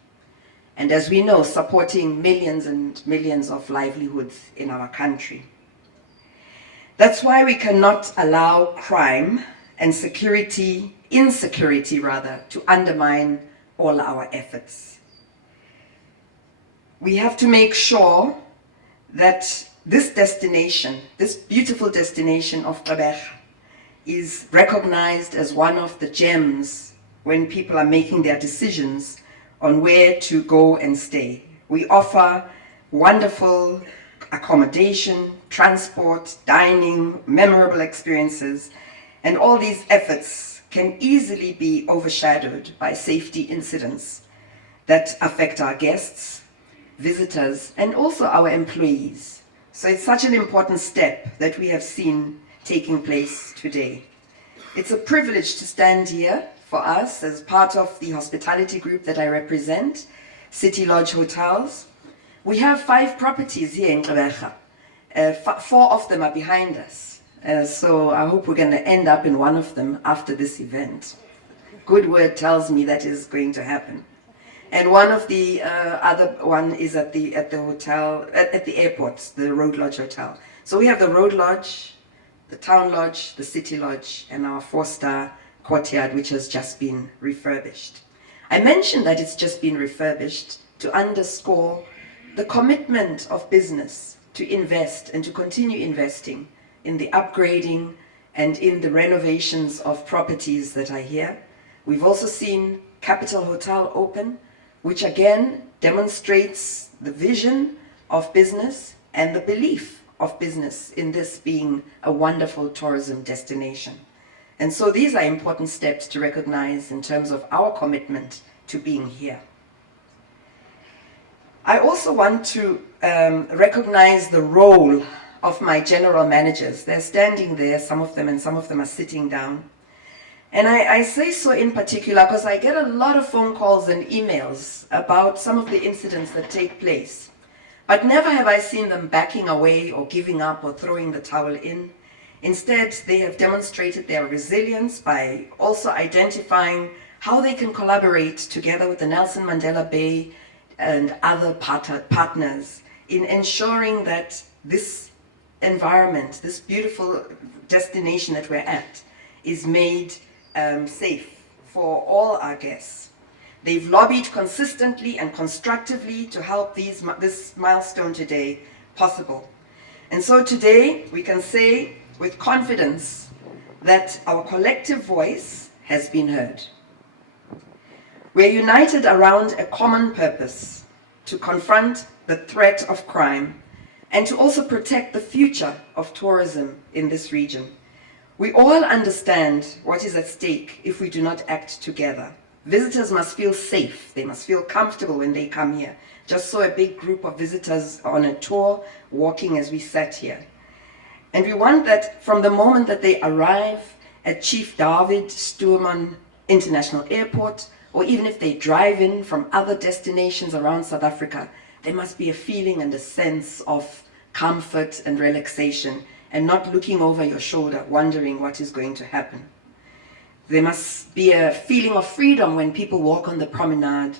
and as we know, supporting millions and millions of livelihoods in our country. That's why we cannot allow crime and insecurity rather, to undermine all our efforts. We have to make sure that this destination, this beautiful destination of Gqeberha, is recognized as one of the gems when people are making their decisions on where to go and stay. We offer wonderful accommodation, transport, dining, memorable experiences, and all these efforts can easily be overshadowed by safety incidents that affect our guests, visitors, and also our employees. So it's such an important step that we have seen taking place today. It's a privilege to stand here for us as part of the hospitality group that I represent, City Lodge Hotels. We have 5 properties here in Gqeberha. 4 of them are behind us. So I hope we're going to end up in one of them after this event. Good word tells me that is going to happen. And one of the other one is at the hotel, at the airport, the Road Lodge Hotel. So we have the Road Lodge, the Town Lodge, the City Lodge, and our 4-star courtyard, which has just been refurbished. I mentioned that it's just been refurbished to underscore the commitment of business to invest and to continue investing in the upgrading and in the renovations of properties that are here. We've also seen Capital Hotel open, which again demonstrates the vision of business and the belief of business in this being a wonderful tourism destination. And so these are important steps to recognize in terms of our commitment to being here. I also want to recognize the role of my general managers. They're standing there, some of them, and some of them are sitting down. And I say so in particular because I get a lot of phone calls and emails about some of the incidents that take place. But never have I seen them backing away or giving up or throwing the towel in. Instead, they have demonstrated their resilience by also identifying how they can collaborate together with the Nelson Mandela Bay and other partners in ensuring that this environment, this beautiful destination that we're at, is made safe for all our guests. They've lobbied consistently and constructively to help this milestone today possible. And so today we can say with confidence that our collective voice has been heard. We're united around a common purpose to confront the threat of crime and to also protect the future of tourism in this region. We all understand what is at stake if we do not act together. Visitors must feel safe. They must feel comfortable when they come here. Just saw a big group of visitors on a tour walking as we sat here. And we want that from the moment that they arrive at Chief David Stuurman International Airport, or even if they drive in from other destinations around South Africa, there must be a feeling and a sense of comfort and relaxation, and not looking over your shoulder, wondering what is going to happen. There must be a feeling of freedom when people walk on the promenade,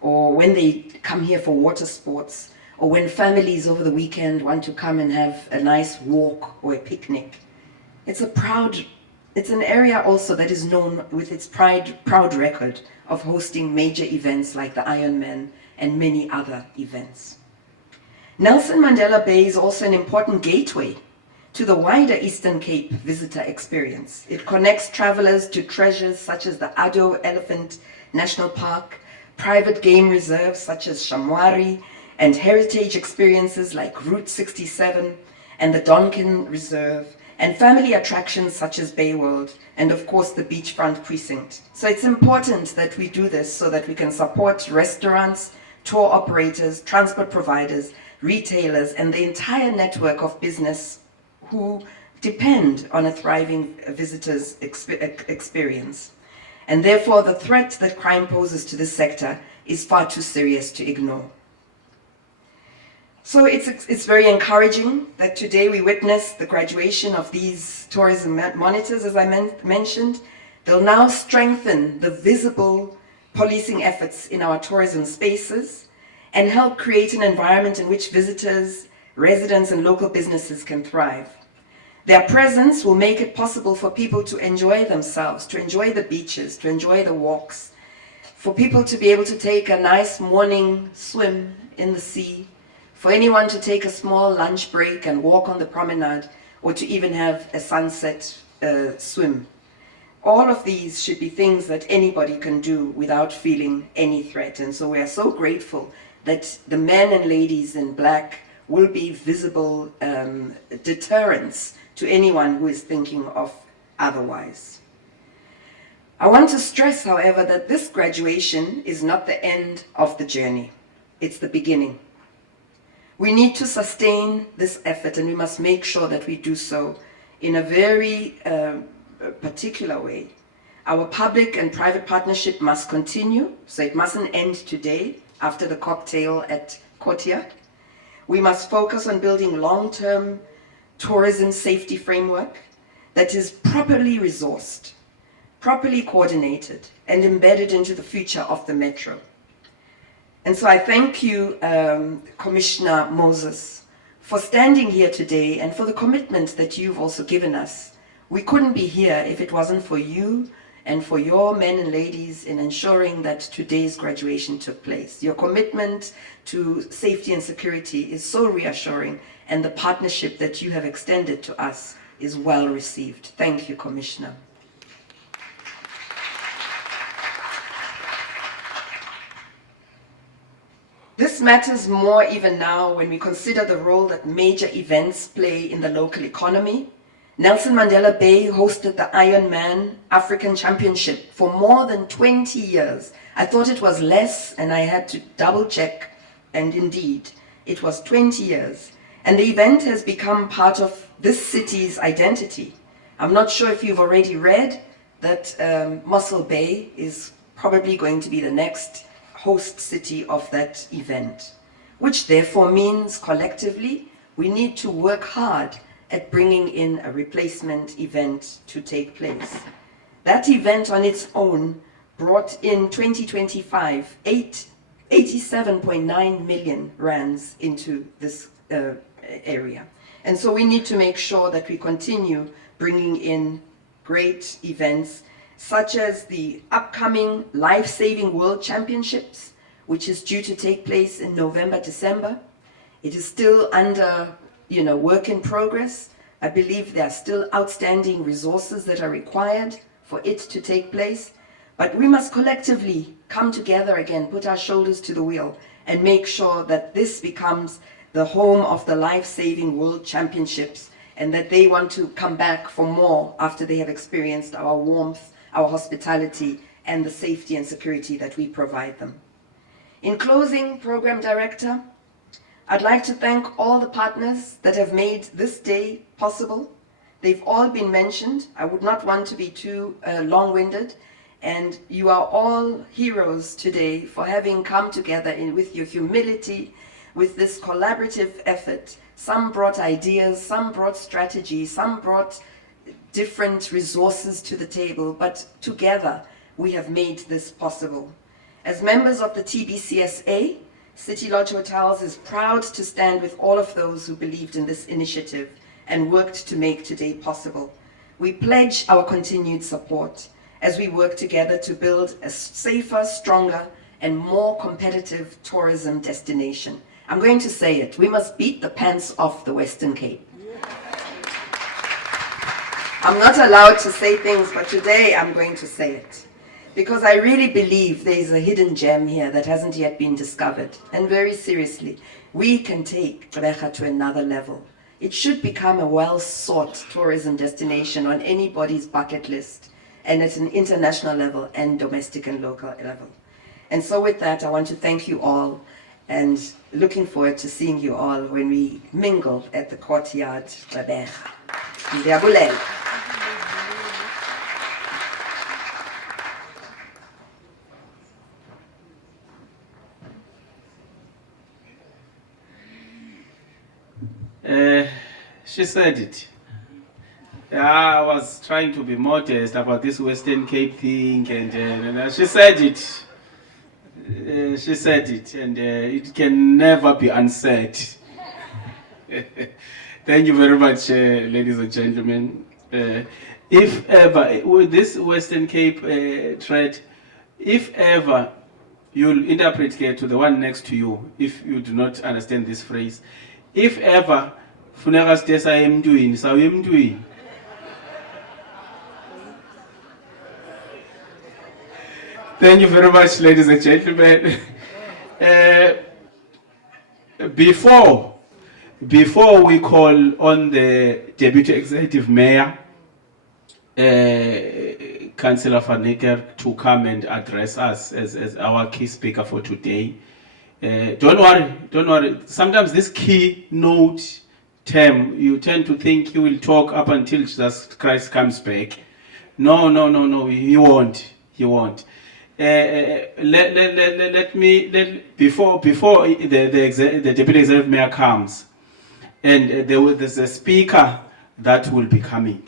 or when they come here for water sports, or when families over the weekend want to come and have a nice walk or a picnic. It's an area also that is known with its proud record of hosting major events like the Ironman and many other events. Nelson Mandela Bay is also an important gateway to the wider Eastern Cape visitor experience. It connects travelers to treasures such as the Addo Elephant National Park, private game reserves such as Shamwari, and heritage experiences like Route 67 and the Donkin Reserve, and family attractions such as Bay World, and of course the beachfront precinct. So it's important that we do this so that we can support restaurants, tour operators, transport providers, retailers, and the entire network of business who depend on a thriving visitor's experience. And therefore the threat that crime poses to this sector is far too serious to ignore. So it's very encouraging that today we witness the graduation of these tourism monitors, as I mentioned. They'll now strengthen the visible policing efforts in our tourism spaces and help create an environment in which visitors, residents, and local businesses can thrive. Their presence will make it possible for people to enjoy themselves, to enjoy the beaches, to enjoy the walks, for people to be able to take a nice morning swim in the sea, for anyone to take a small lunch break and walk on the promenade, or to even have a sunset swim. All of these should be things that anybody can do without feeling any threat. And so we are so grateful that the men and ladies in black will be visible deterrents to anyone who is thinking of otherwise. I want to stress, however, that this graduation is not the end of the journey. It's the beginning. We need to sustain this effort, and we must make sure that we do so in a very particular way. Our public and private partnership must continue, so it mustn't end today after the cocktail at Courtyard. We must focus on building long-term tourism safety framework that is properly resourced, properly coordinated, and embedded into the future of the metro. And so I thank you, Commissioner Moses, for standing here today and for the commitment that you've also given us. We couldn't be here if it wasn't for you and for your men and ladies in ensuring that today's graduation took place. Your commitment to safety and security is so reassuring, and the partnership that you have extended to us is well received. Thank you, Commissioner. This matters more even now when we consider the role that major events play in the local economy. Nelson Mandela Bay hosted the Ironman African Championship for more than 20 years. I thought it was less, and I had to double check, and indeed, it was 20 years. And the event has become part of this city's identity. I'm not sure if you've already read that Mossel Bay is probably going to be the next host city of that event, which therefore means collectively we need to work hard at bringing in a replacement event to take place. That event on its own brought in 2025 87.9 million rands into this area. And so we need to make sure that we continue bringing in great events such as the upcoming Life-Saving World Championships, which is due to take place in November, December. It is still under work in progress. I believe there are still outstanding resources that are required for it to take place. But we must collectively come together again, put our shoulders to the wheel, and make sure that this becomes the home of the Life-Saving World Championships, and that they want to come back for more after they have experienced our warmth, our hospitality, and the safety and security that we provide them. In closing, Program Director, I'd like to thank all the partners that have made this day possible. They've all been mentioned. I would not want to be too long-winded, and you are all heroes today for having come together with your humility, with this collaborative effort. Some brought ideas, some brought strategies, some brought different resources to the table, but together we have made this possible. As members of the TBCSA, City Lodge Hotels is proud to stand with all of those who believed in this initiative and worked to make today possible. We pledge our continued support as we work together to build a safer, stronger, and more competitive tourism destination. I'm going to say it, we must beat the pants off the Western Cape. I'm not allowed to say things, but today I'm going to say it. Because I really believe there is a hidden gem here that hasn't yet been discovered. And very seriously, we can take Gqeberha to another level. It should become a well-sought tourism destination on anybody's bucket list, and at an international level and domestic and local level. And so with that, I want to thank you all, and looking forward to seeing you all when we mingle at the Courtyard Gqeberha. Ndiyabulela. She said it. I was trying to be modest about this Western Cape thing, and she said it. She said it, and it can never be unsaid. Thank you very much, ladies and gentlemen. If ever, with this Western Cape thread, if ever you'll interpret here to the one next to you, if you do not understand this phrase, if ever, funeka side saye emntwini, saye emntwini. Thank you very much, ladies and gentlemen. Before we call on the Deputy Executive Mayor, Councillor Van Niekerk, to come and address us as our key speaker for today, don't worry. Sometimes this keynote term, you tend to think he will talk up until Jesus Christ comes back. No, he won't. Before the Deputy Executive Mayor comes, and there's a speaker that will be coming,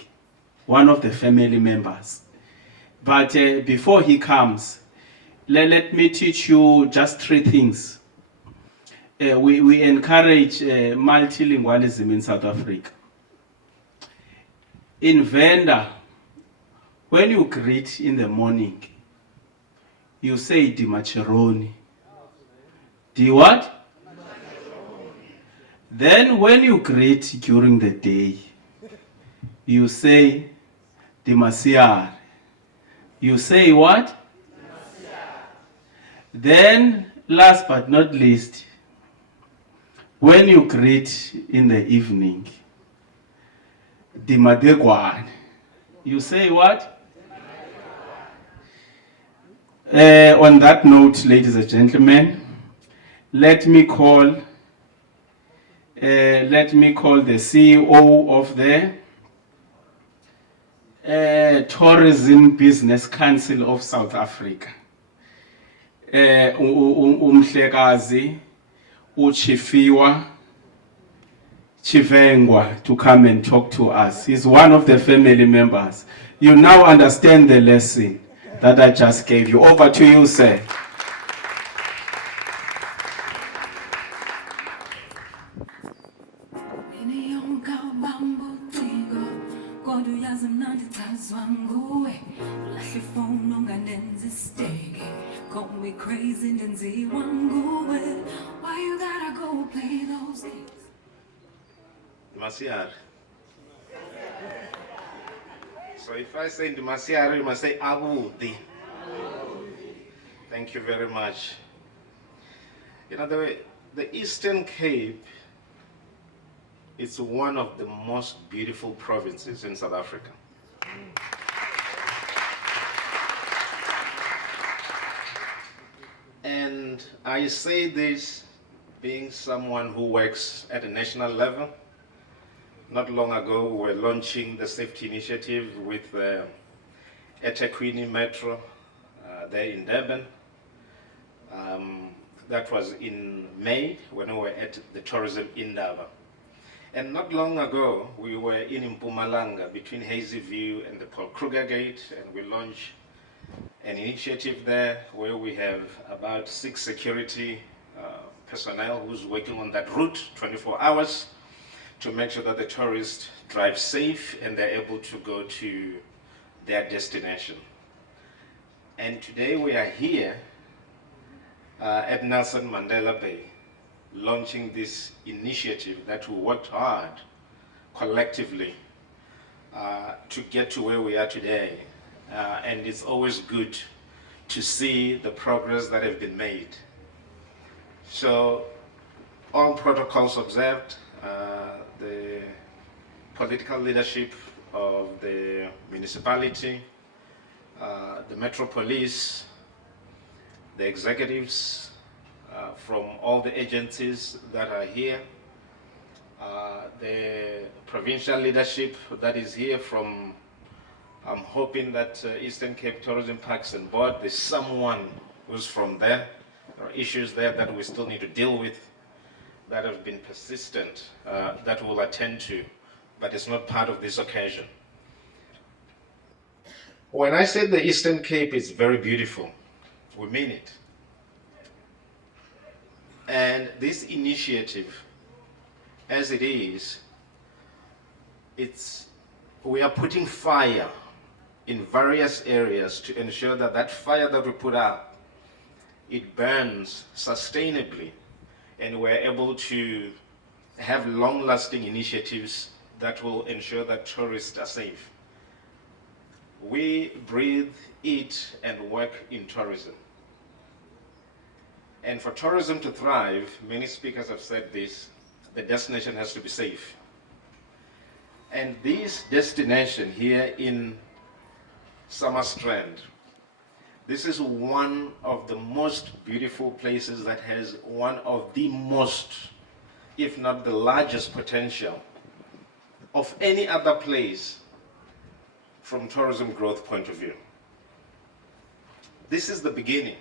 one of the family members. But before he comes, let me teach you just 3 things. We encourage multilingualism in South Africa. In Venda, when you greet in the morning, you say di macheroni. Di what? Then when you greet during the day, you say di masiar. You say what? Then last but not least, when you greet in the evening, di madegwan. You say what? On that note, ladies and gentlemen, let me call the CEO of the Tourism Business Council of South Africa, Umhlekazi Uchifiwa Chivengwa, to come and talk to us. He's one of the family members. You now understand the lesson that I just gave you. Over to you, sir. Call me crazy, Nenzi Wangue. Why you gotta go play those games? Masiar. So if I say Masiar, you must say Abudi. Thank you very much. You know, the Eastern Cape is one of the most beautiful provinces in South Africa. And I say this being someone who works at a national level. Not long ago, we were launching the safety initiative with eThekwini Metro there in Durban. That was in May when we were at the tourism Indaba. And not long ago, we were in Mpumalanga between Hazy View and the Paul Kruger Gate, and we launched an initiative there where we have about 6 security personnel who's working on that route 24 hours to make sure that the tourists drive safe and they're able to go to their destination. And today we are here at Nelson Mandela Bay, launching this initiative that we worked hard collectively to get to where we are today. And it's always good to see the progress that have been made. So, all protocols observed, the political leadership of the municipality, the Metro Police, the executives from all the agencies that are here, the provincial leadership that is here from, I'm hoping that Eastern Cape Tourism Parks and Board, there's someone who's from there. There are issues there that we still need to deal with that have been persistent, that we'll attend to, but it's not part of this occasion. When I said the Eastern Cape is very beautiful, we mean it. And this initiative, as it is, we are putting fire in various areas to ensure that that fire that we put out, it burns sustainably, and we're able to have long-lasting initiatives that will ensure that tourists are safe. We breathe, eat, and work in tourism. And for tourism to thrive, many speakers have said this, the destination has to be safe. And this destination here in Summerstrand, this is one of the most beautiful places that has one of the most, if not the largest potential of any other place from tourism growth point of view. This is the beginning.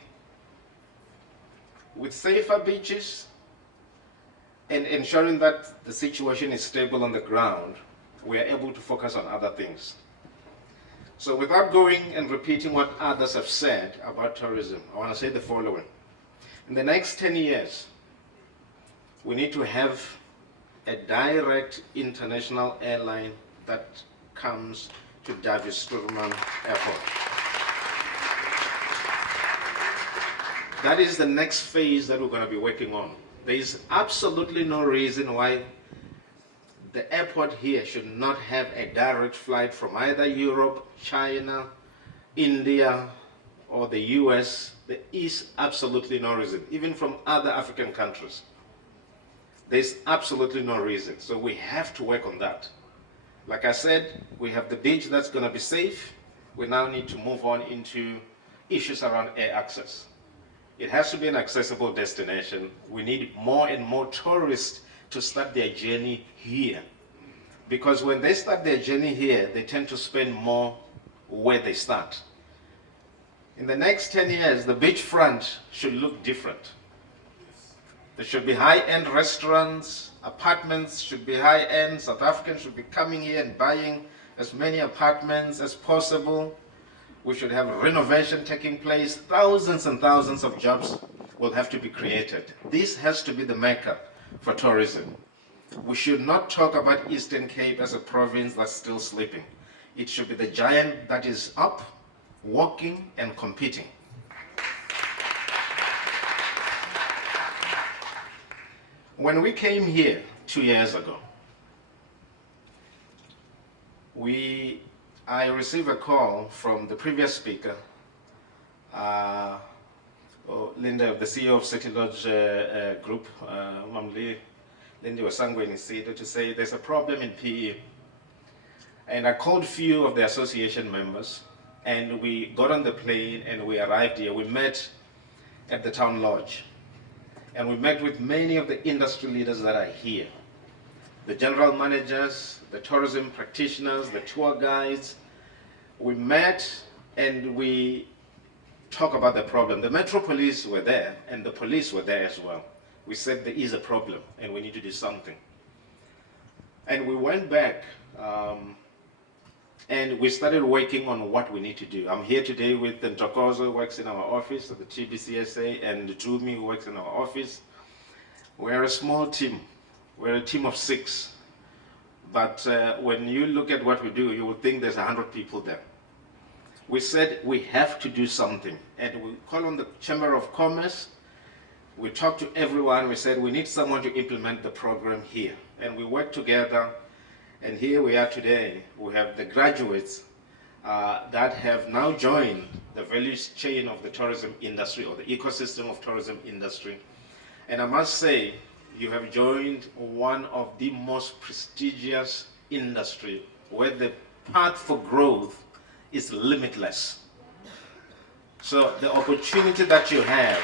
With safer beaches and ensuring that the situation is stable on the ground, we are able to focus on other things. So without going and repeating what others have said about tourism, I want to say the following. In the next 10 years, we need to have a direct international airline that comes to Davis Sturman Airport. That is the next phase that we're going to be working on. There is absolutely no reason why the airport here should not have a direct flight from either Europe, China, India, or the US. There is absolutely no reason, even from other African countries. There's absolutely no reason. So we have to work on that. Like I said, we have the beach that's going to be safe. We now need to move on into issues around air access. It has to be an accessible destination. We need more and more tourists to start their journey here. Because when they start their journey here, they tend to spend more where they start. In the next 10 years, the beachfront should look different. There should be high-end restaurants, apartments should be high-end. South Africans should be coming here and buying as many apartments as possible. We should have renovation taking place. Thousands and thousands of jobs will have to be created. This has to be the mecca for tourism. We should not talk about Eastern Cape as a province that's still sleeping. It should be the giant that is up, walking, and competing. When we came here 2 years ago, I received a call from the previous speaker, Linda, the CEO of City Lodge Group, Linda Wasangweni said to say there's a problem in PE. And I called a few of the association members, and we got on the plane and we arrived here. We met at the town lodge, and we met with many of the industry leaders that are here. The general managers, the tourism practitioners, the tour guides. We met and we talked about the problem. The Metro Police were there and the police were there as well. We said there is a problem and we need to do something. And we went back and we started working on what we need to do. I'm here today with Ntokozo, who works in our office at the TBCSA, and Tumi, who works in our office. We're a small team. We're a team of 6. But when you look at what we do, you will think there's 100 people there. We said we have to do something. And we call on the Chamber of Commerce. We talked to everyone. We said we need someone to implement the program here. And we worked together. And here we are today. We have the graduates that have now joined the value chain of the tourism industry, or the ecosystem of tourism industry. And I must say, you have joined one of the most prestigious industry where the path for growth is limitless. So the opportunity that you have,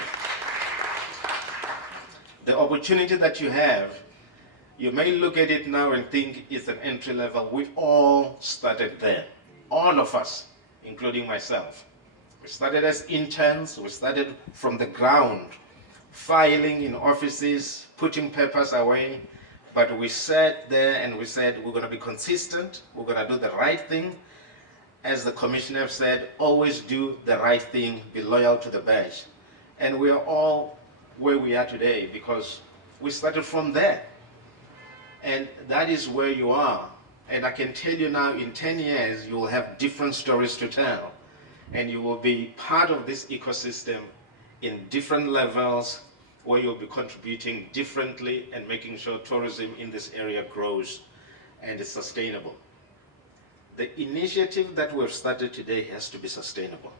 you may look at it now and think it's an entry level. We all started there, all of us, including myself. We started as interns, we started from the ground, filing in offices, putting papers away, but we sat there and we said, we're going to be consistent, we're going to do the right thing. As the commissioner said, always do the right thing, be loyal to the badge. And we are all where we are today because we started from there. And that is where you are. And I can tell you now, in 10 years, you will have different stories to tell. And you will be part of this ecosystem in different levels where you'll be contributing differently and making sure tourism in this area grows and is sustainable. The initiative that we've started today has to be sustainable.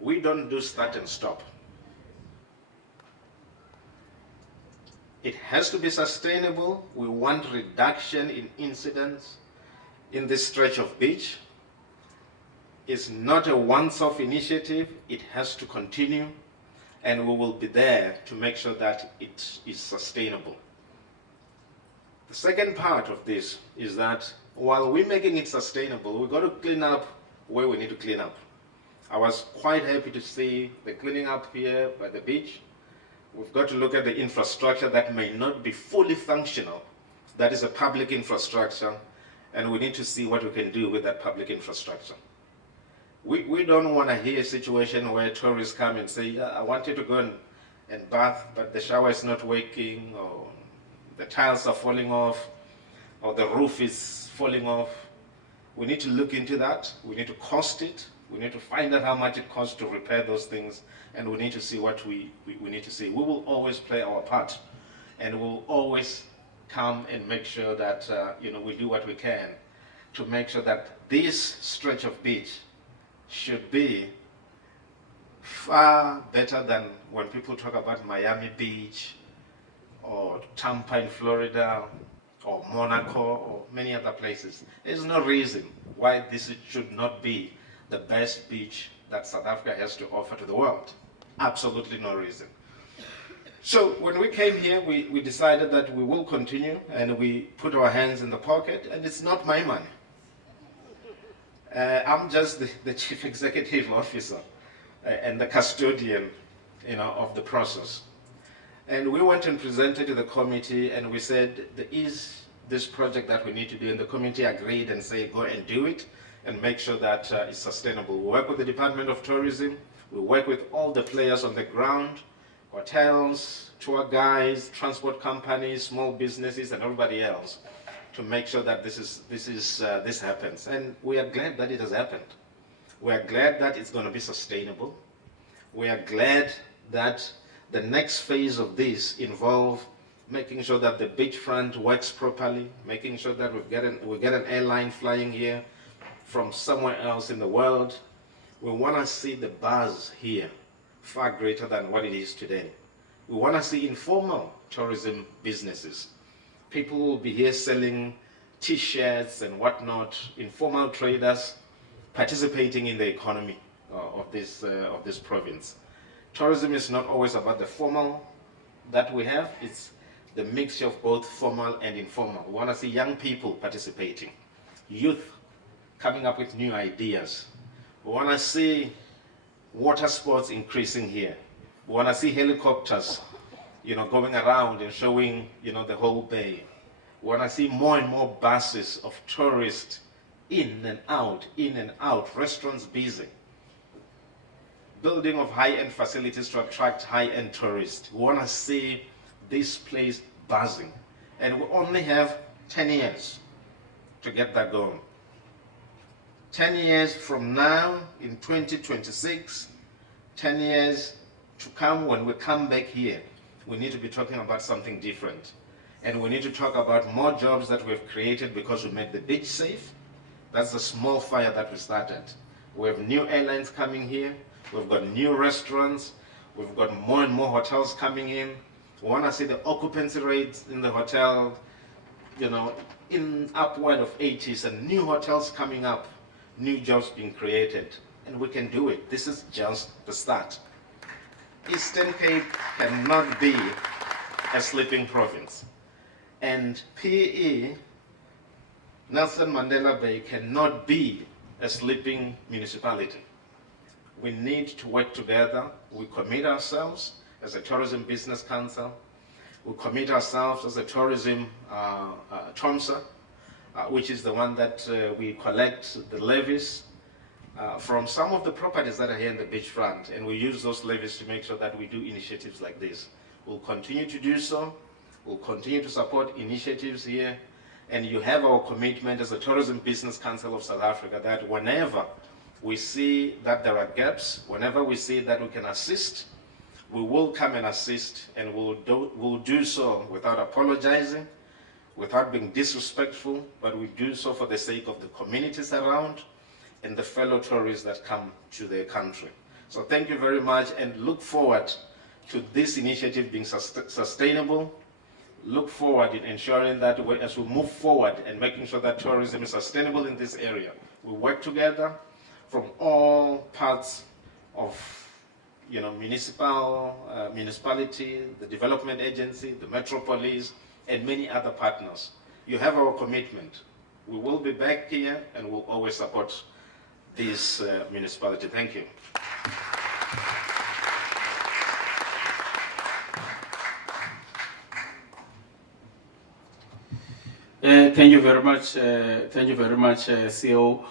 We don't do start and stop. It has to be sustainable. We want reduction in incidents in this stretch of beach. It's not a once-off initiative. It has to continue, and we will be there to make sure that it is sustainable. The second part of this is that while we're making it sustainable, we've got to clean up where we need to clean up. I was quite happy to see the cleaning up here by the beach. We've got to look at the infrastructure that may not be fully functional. That is a public infrastructure, and we need to see what we can do with that public infrastructure. We don't want to hear a situation where tourists come and say, I want you to go and bath, but the shower is not working, or the tiles are falling off, or the roof is falling off. We need to look into that. We need to cost it. We need to find out how much it costs to repair those things, and we need to see what we need to see. We will always play our part, and we'll always come and make sure that we do what we can to make sure that this stretch of beach should be far better than when people talk about Miami Beach or Tampa in Florida or Monaco or many other places. There's no reason why this should not be the best beach that South Africa has to offer to the world. Absolutely no reason. So when we came here, we decided that we will continue, and we put our hands in the pocket, and it's not my money. I'm just the chief executive officer and the custodian, of the process. And we went and presented to the committee, and we said, there is this project that we need to do, and the committee agreed and said, go and do it, and make sure that it's sustainable. We work with the Department of Tourism, we work with all the players on the ground, hotels, tour guides, transport companies, small businesses, and everybody else, to make sure that this happens. And we are glad that it has happened. We are glad that it's going to be sustainable. We are glad that the next phase of this involves making sure that the beachfront works properly, making sure that we get an airline flying here from somewhere else in the world. We want to see the buzz here far greater than what it is today. We want to see informal tourism businesses. People will be here selling t-shirts and whatnot, informal traders participating in the economy of this province. Tourism is not always about the formal that we have, it's the mixture of both formal and informal. We want to see young people participating, youth coming up with new ideas. We want to see water sports increasing here. We want to see helicopters, going around and showing, the whole bay. We want to see more and more buses of tourists in and out, restaurants busy. Building of high-end facilities to attract high-end tourists. We want to see this place buzzing. And we only have 10 years to get that going. 10 years from now, in 2026, 10 years to come, when we come back here, we need to be talking about something different. And we need to talk about more jobs that we've created because we made the beach safe. That's the small fire that we started. We have new airlines coming here. We've got new restaurants. We've got more and more hotels coming in. We want to see the occupancy rates in the hotel, in upward of 80s, and new hotels coming up, new jobs being created. And we can do it. This is just the start. Eastern Cape cannot be a sleeping province. And PE, Nelson Mandela Bay, cannot be a sleeping municipality. We need to work together. We commit ourselves as a Tourism Business Council. We commit ourselves as a Tourism TOMSA, which is the one that we collect the levies. from some of the properties that are here in the beachfront, and we use those levies to make sure that we do initiatives like this. We'll continue to do so. We'll continue to support initiatives here, and you have our commitment as the Tourism Business Council of South Africa that whenever we see that there are gaps, whenever we see that we can assist, we will come and assist, and we'll do so without apologizing, without being disrespectful, but we do so for the sake of the communities around and the fellow tourists that come to their country. So thank you very much, and look forward to this initiative being sustainable. Look forward in ensuring that as we move forward and making sure that tourism is sustainable in this area, we work together from all parts of municipality, the development agency, the metropolis, and many other partners. You have our commitment. We will be back here and we'll always support this municipality. Thank you. Thank you very much. Thank you very much, CEO.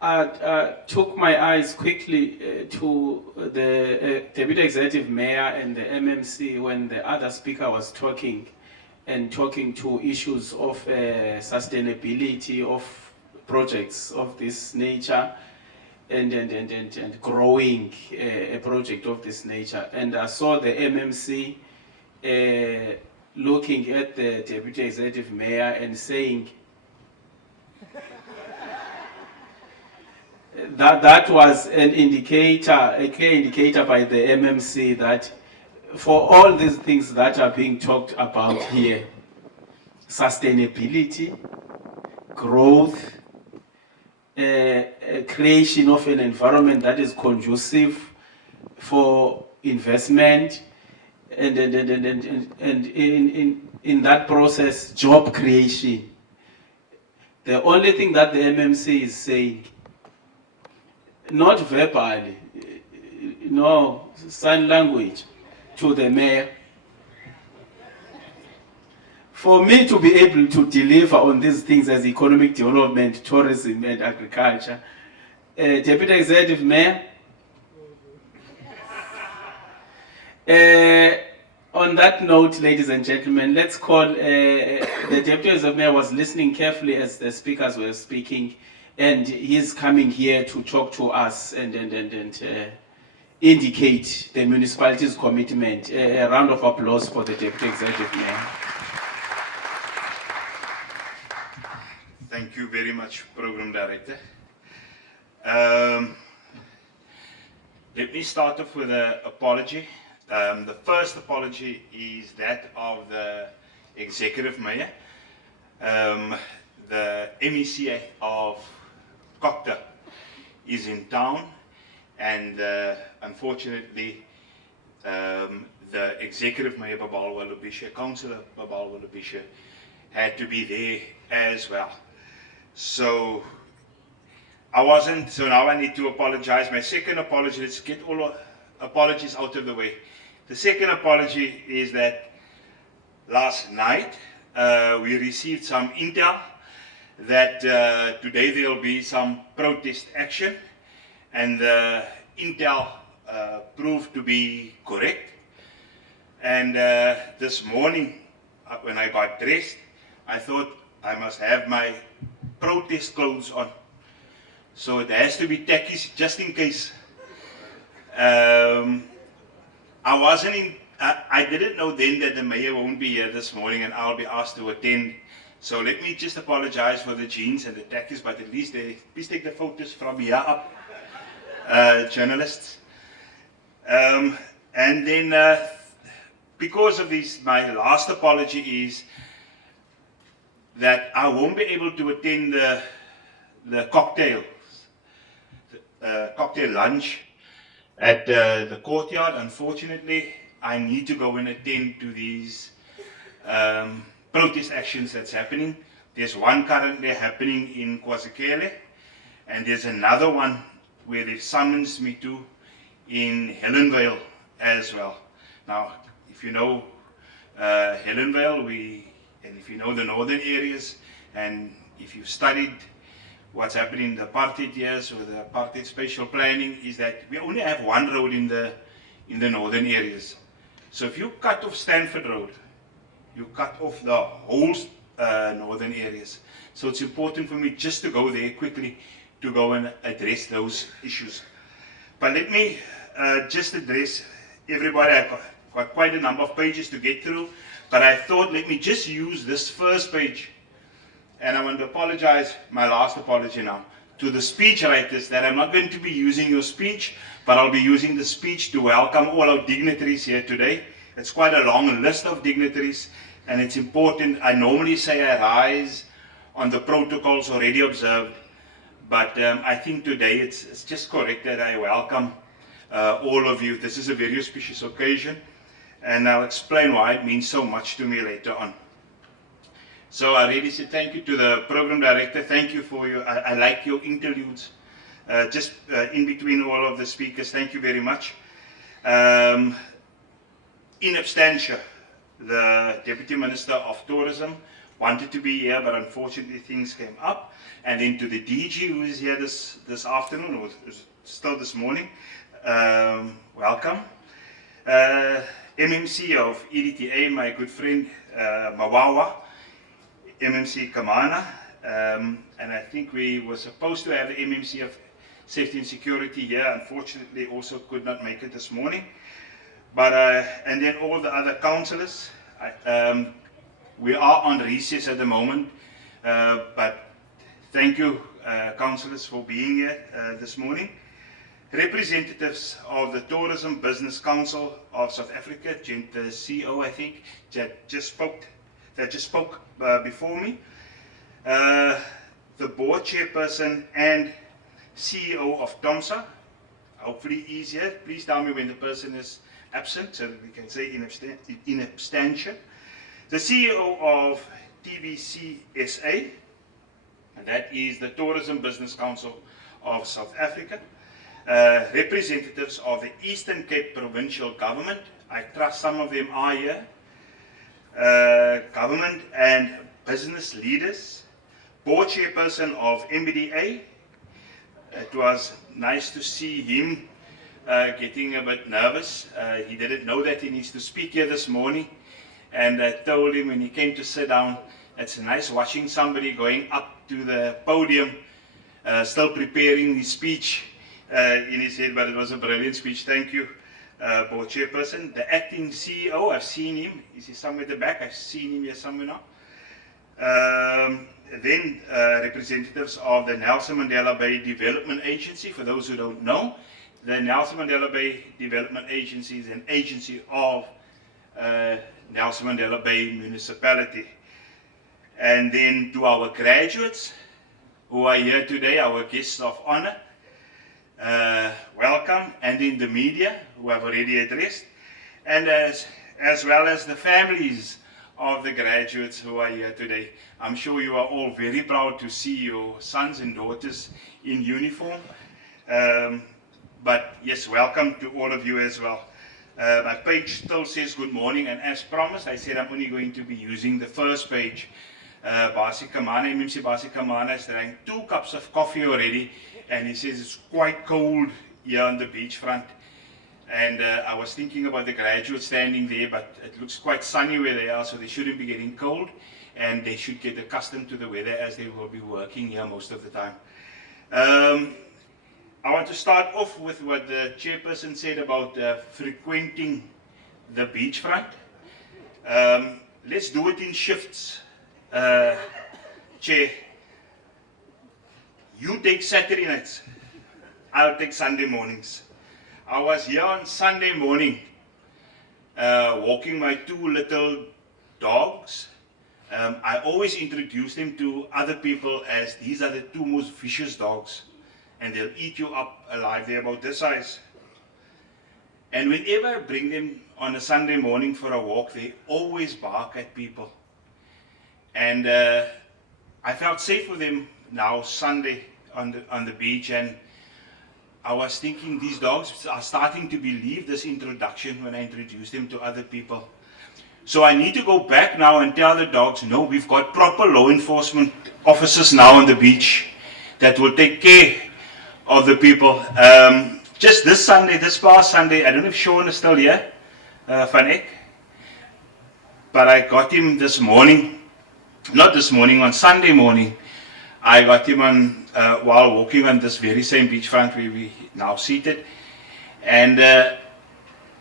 I took my eyes quickly to the Deputy Executive Mayor and the MMC when the other speaker was talking to issues of sustainability of projects of this nature and growing a project of this nature. And I saw the MMC looking at the Deputy Executive Mayor and saying that was an indicator, a clear indicator by the MMC that for all these things that are being talked about here, sustainability, growth, creation of an environment that is conducive for investment, and in that process, job creation. The only thing that the MMC is saying, not verbally, no, sign language to the mayor. For me to be able to deliver on these things as economic development, tourism and agriculture, Deputy Executive Mayor, on that note, ladies and gentlemen, let's call, the Deputy Executive Mayor was listening carefully as the speakers were speaking, and he's coming here to talk to us and indicate the municipality's commitment. A round of applause for the Deputy Executive Mayor. Thank you very much, Program Director. Let me start off with an apology. The first apology is that of the Executive Mayor. The MEC of Kokta is in town, and unfortunately the Executive Mayor Babalwa Lubisha, Councillor Babalwa Lubisha, had to be there as well. So so now I need to apologize. My second apology, let's get all apologies out of the way. The second apology is that last night we received some intel that today there will be some protest action, and the intel proved to be correct. And this morning when I got dressed, I thought I must have my protest clothes on. So it has to be tacky just in case. I didn't know then that the mayor won't be here this morning and I'll be asked to attend. So let me just apologize for the jeans and the tackies, but at least please take the photos from here up, journalists. And then because of this, my last apology is that I won't be able to attend the cocktail lunch at the courtyard. Unfortunately, I need to go and attend to these protest actions that's happening. There's one currently happening in KwaZulu, and there's another one where they've summoned me to in Helenvale as well. Now, if you know Helenvale, and if you know the northern areas, and if you've studied what's happening in the apartheid years with the apartheid spatial planning is that we only have one road in the northern areas. So if you cut off Stanford Road, you cut off the whole northern areas. So it's important for me just to go there quickly to go and address those issues. But let me just address everybody. I've got quite a number of pages to get through, but I thought let me just use this first page. And I want to apologize, my last apology now, to the speech writers that I'm not going to be using your speech, but I'll be using the speech to welcome all our dignitaries here today. It's quite a long list of dignitaries, and it's important. I normally say I rise on the protocols already observed, but I think today it's just correct that I welcome all of you. This is a very auspicious occasion, and I'll explain why it means so much to me later on. So I really say thank you to the program director. Thank you for your, I like your interludes, just in between all of the speakers. Thank you very much. In absentia, the Deputy Minister of Tourism wanted to be here, but unfortunately things came up. And then to the DG who is here this afternoon, or still this morning, welcome. MMC of EDTA, my good friend Mawawa, MMC Kamana, and I think we were supposed to have the MMC of Safety and Security here, unfortunately also could not make it this morning. But, and then all the other councillors, we are on recess at the moment, but thank you councillors for being here this morning. Representatives of the Tourism Business Council of South Africa, the CEO I think, that just spoke before me, the board chairperson and CEO of TOMSA, hopefully he's here. Please tell me when the person is absent so that we can say in absentia. The CEO of TBCSA, and that is the Tourism Business Council of South Africa. Representatives of the Eastern Cape Provincial Government, I trust some of them are here. Government and business leaders, board chairperson of MBDA. It was nice to see him getting a bit nervous. He didn't know that he needs to speak here this morning, and I told him when he came to sit down, it's nice watching somebody going up to the podium, still preparing his speech in his head, but it was a brilliant speech. Thank you. Board chairperson, the acting CEO, I've seen him. Is he somewhere at the back? I've seen him here somewhere now. Then representatives of the Nelson Mandela Bay Development Agency. For those who don't know, the Nelson Mandela Bay Development Agency is an agency of Nelson Mandela Bay Municipality. And then to our graduates who are here today, our guests of honor, welcome, and in the media who I've already addressed, and as well as the families of the graduates who are here today. I'm sure you are all very proud to see your sons and daughters in uniform, but yes, welcome to all of you as well. My page still says good morning, and as promised, I said I'm only going to be using the first page. Basi Kamana, MMC Basi Kamana has drank 2 cups of coffee already, and he says it's quite cold here on the beachfront. And I was thinking about the graduates standing there, but it looks quite sunny where they are, so they shouldn't be getting cold, and they should get accustomed to the weather as they will be working here most of the time. I want to start off with what the chairperson said about frequenting the beachfront. Let's do it in shifts. Chair, you take Saturday nights, I'll take Sunday mornings. I was here on Sunday morning, walking my 2 little dogs. I always introduce them to other people as these are the 2 most vicious dogs, and they'll eat you up alive. They're about this size. And whenever I bring them on a Sunday morning for a walk, they always bark at people. And I felt safe with them now Sunday on the beach, and I was thinking these dogs are starting to believe this introduction when I introduce them to other people. So I need to go back now and tell the dogs, no, we've got proper law enforcement officers now on the beach. that will take care of the people. Just this Sunday, this past Sunday, I don't know if Sean is still here, Van Eck, but I got him this morning, not this morning, on Sunday morning. I got him on, while walking on this very same beachfront where we now seated, and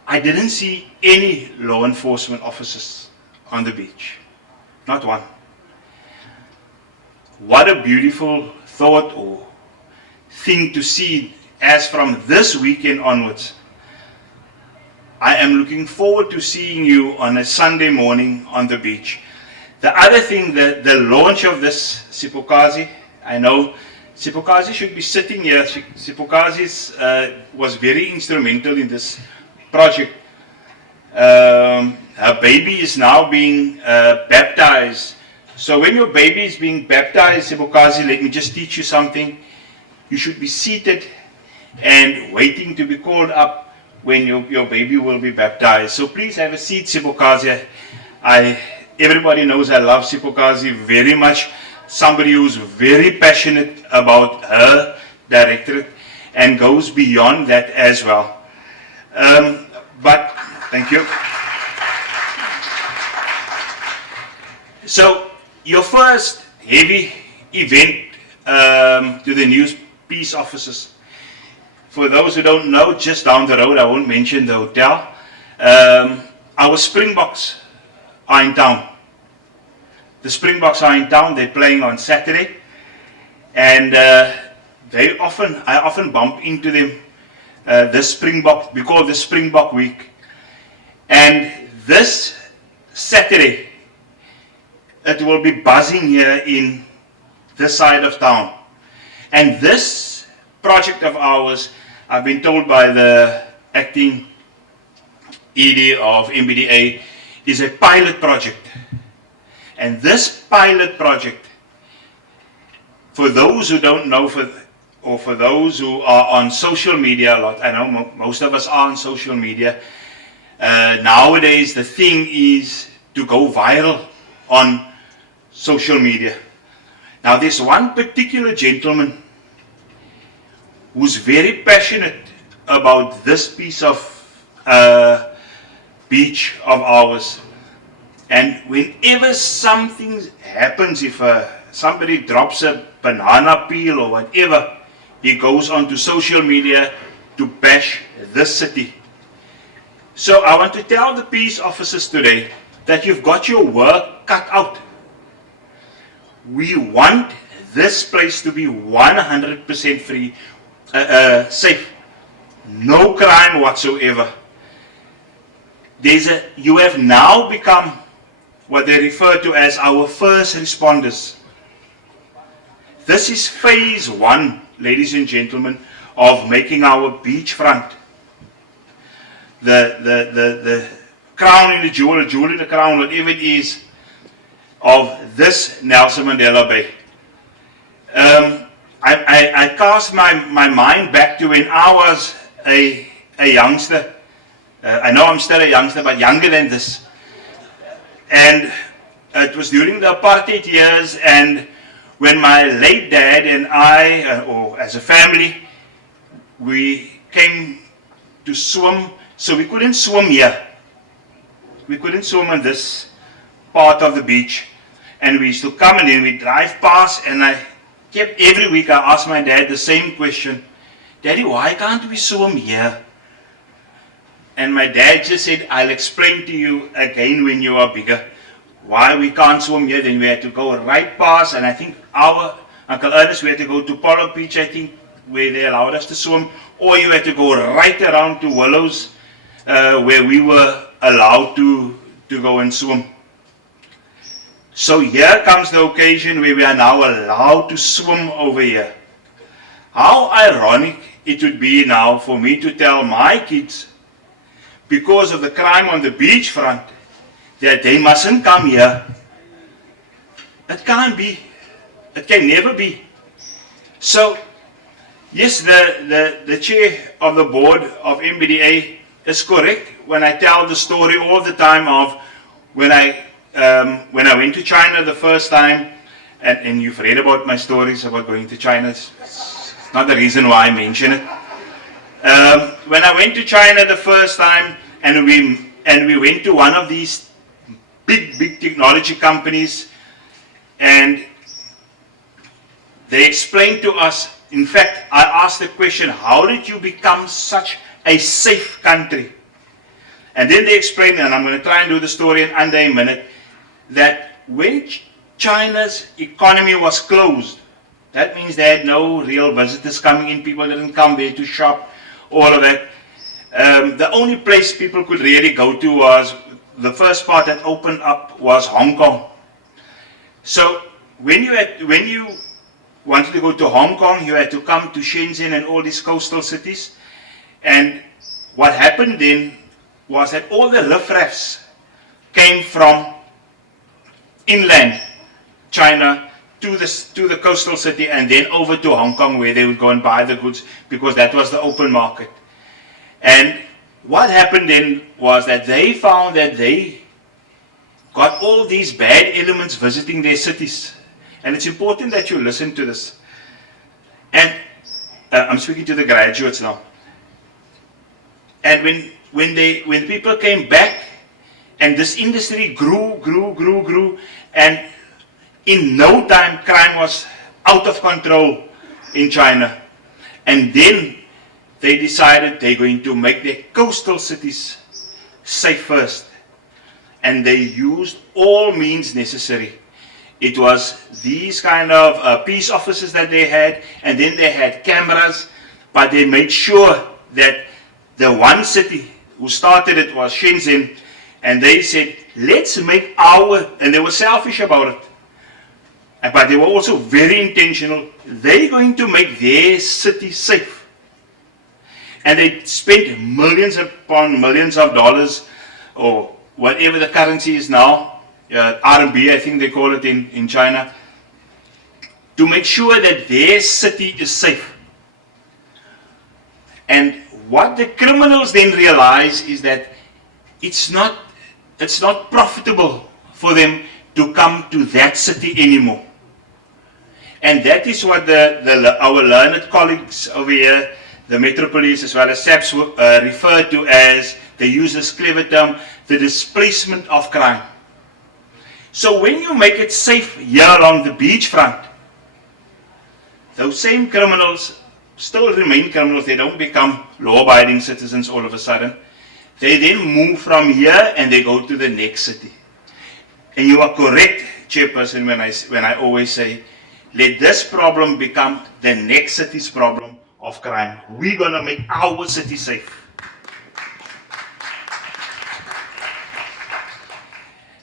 I didn't see any law enforcement officers on the beach, not one. What a beautiful thought or thing to see, as from this weekend onwards. I am looking forward to seeing you on a Sunday morning on the beach. The other thing, the launch of this Sipokazi, I know Sipokazi should be sitting here. Sipokazi was very instrumental in this project. Her baby is now being baptized. So when your baby is being baptized, Sipokazi, let me just teach you something. You should be seated and waiting to be called up when your baby will be baptized. So please have a seat, Sipokazi. Everybody knows I love Sipokazi very much. Somebody who's very passionate about her directorate and goes beyond that as well. But thank you. So your first heavy event to the new peace officers. For those who don't know, just down the road, I won't mention the hotel, our Springboks are in town. The Springboks are in town, they're playing on Saturday, and I often bump into them this Springbok, we call this Springbok week. And this Saturday, it will be buzzing here in this side of town. And this project of ours, I've been told by the acting ED of NBDA, is a pilot project. And this pilot project, for those who don't know, for those who are on social media a lot, I know most of us are on social media, nowadays the thing is to go viral on social media. Now there's one particular gentleman who's very passionate about this piece of beach of ours. And whenever something happens, if somebody drops a banana peel or whatever, he goes onto social media to bash this city. So I want to tell the peace officers today that you've got your work cut out. We want this place to be 100% free, safe, no crime whatsoever. You have now become what they refer to as our first responders. This is phase 1, ladies and gentlemen, of making our beachfront the crown in the jewel in the crown, whatever it is, of this Nelson Mandela Bay. I cast my mind back to when I was a youngster. I know I'm still a youngster, but younger than this. And it was during the apartheid years, and when my late dad and I, or as a family, we came to swim. So we couldn't swim here. We couldn't swim on this part of the beach. And we used to come and then we drive past, and every week I asked my dad the same question. Daddy, why can't we swim here? And my dad just said, I'll explain to you again when you are bigger. Why we can't swim here, then we had to go right past, and I think our Uncle Ernest, we had to go to Polo Beach, I think, where they allowed us to swim, or you had to go right around to Willows, where we were allowed to go and swim. So here comes the occasion where we are now allowed to swim over here. How ironic it would be now for me to tell my kids, because of the crime on the beachfront, that they mustn't come here. It can't be. It can never be. So, yes, the chair of the board of NBDA is correct when I tell the story all the time of when I went to China the first time. and you've read about my stories about going to China. It's not the reason why I mention it. When I went to China the first time, and we went to one of these big technology companies, and they explained to us, in fact, I asked the question, how did you become such a safe country? And then they explained, and I'm going to try and do the story in under a minute, that when China's economy was closed, that means they had no real visitors coming in, people didn't come there to shop, all of that. The only place people could really go to was, the first part that opened up was Hong Kong. So when you wanted to go to Hong Kong, you had to come to Shenzhen and all these coastal cities. And what happened then was that all the riffraffs came from inland China to the coastal city and then over to Hong Kong, where they would go and buy the goods, because that was the open market. And what happened then was that they found that they got all these bad elements visiting their cities. And it's important that you listen to this. And I'm speaking to the graduates now. And when people came back, and this industry grew, and in no time crime was out of control in China. And then they decided they're going to make their coastal cities safe first. And they used all means necessary. It was these kind of peace officers that they had, and then they had cameras, but they made sure that the one city who started it was Shenzhen, and they said, let's make and they were selfish about it, but they were also very intentional. They're going to make their city safe. And they spent millions upon millions of dollars, or whatever the currency is now, RMB I think they call it in China, to make sure that their city is safe. And what the criminals then realize is that it's not profitable for them to come to that city anymore. And that is what our learned colleagues over here, the Metropolis as well as SAPS, refer to as, they use this clever term, the displacement of crime. So when you make it safe here along the beachfront, those same criminals still remain criminals. They don't become law-abiding citizens all of a sudden. They then move from here and they go to the next city. And you are correct, Chairperson, when I always say, let this problem become the next city's problem of crime. We're going to make our city safe.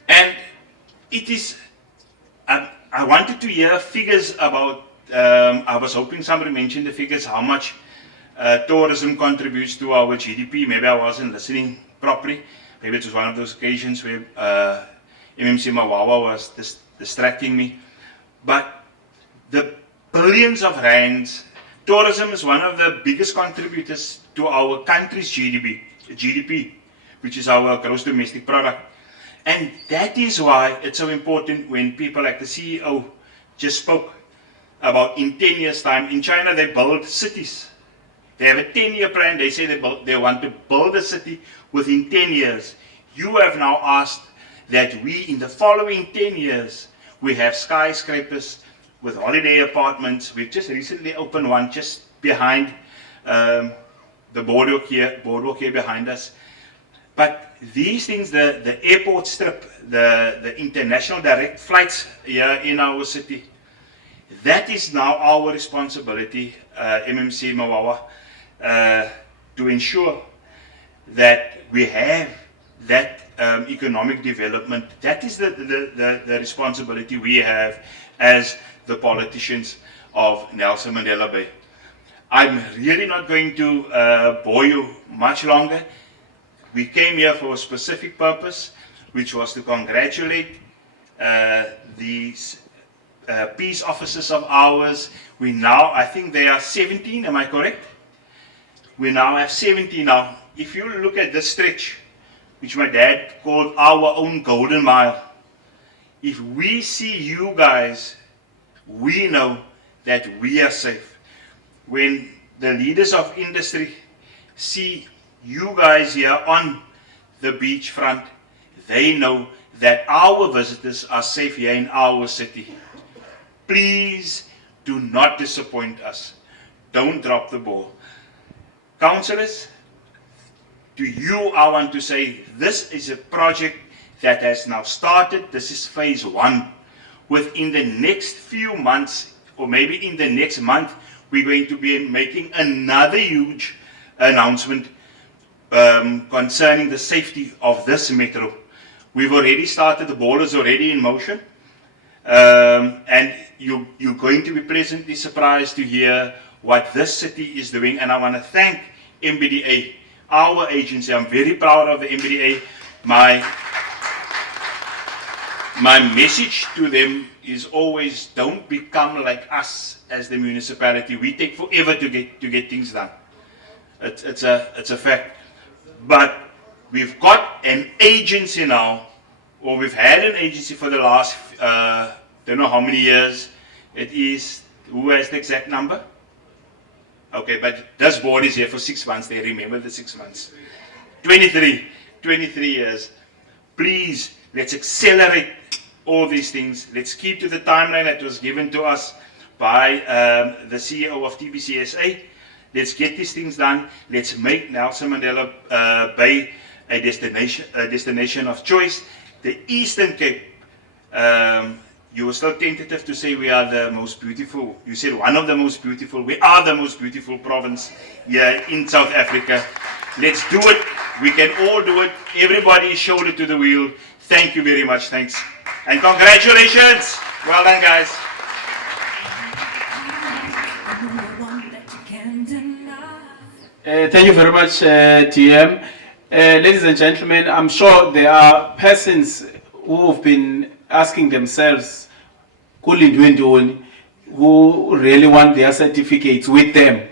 And it is, I wanted to hear figures about, I was hoping somebody mentioned the figures, how much tourism contributes to our GDP. Maybe I wasn't listening properly. Maybe it was one of those occasions where MMC Mawawa was distracting me. But the billions of rands, tourism is one of the biggest contributors to our country's GDP, which is our gross domestic product. And that is why it's so important when people like the CEO just spoke about in 10 years' time. In China, they build cities. They have a 10-year plan. They say they want to build a city within 10 years. You have now asked that we, in the following 10 years, we have skyscrapers with holiday apartments. We've just recently opened one just behind the boardwalk here behind us. But these things, the airport strip, the international direct flights here in our city, that is now our responsibility, MMC Mawawa, to ensure that we have that economic development. That is the responsibility we have as the politicians of Nelson Mandela Bay. I'm really not going to bore you much longer. We came here for a specific purpose, which was to congratulate these peace officers of ours. We now, I think they are 17, am I correct? We now have 70 now. If you look at this stretch, which my dad called our own golden mile, if we see you guys we know that we are safe. When the leaders of industry see you guys here on the beachfront, they know that our visitors are safe here in our city. Please do not disappoint us. Don't drop the ball. Councillors, to you I want to say this is a project that has now started. This is phase 1. Within the next few months, or maybe in the next month, we're going to be making another huge announcement concerning the safety of this metro. We've already started, the ball is already in motion, and you're going to be pleasantly surprised to hear what this city is doing. And I want to thank NBDA, our agency. I'm very proud of the NBDA. My message to them is always, don't become like us as the municipality. We take forever to get things done. It's a fact. But we've got an agency now, or we've had an agency for the last, don't know how many years it is. Who has the exact number? Okay, but this board is here for 6 months. They remember the 6 months. 23 years. Please, let's accelerate all these things. Let's keep to the timeline that was given to us by the CEO of TBCSA. Let's get these things done. Let's make Nelson Mandela Bay a destination of choice. The Eastern Cape, you were still tentative to say we are the most beautiful. You said one of the most beautiful. We are the most beautiful province here in South Africa. Let's do it. We can all do it. Everybody is shoulder to the wheel. Thank you very much. Thanks. And congratulations. Well done, guys. Thank you very much, TM. Ladies and gentlemen, I'm sure there are persons who have been asking themselves who really want their certificates with them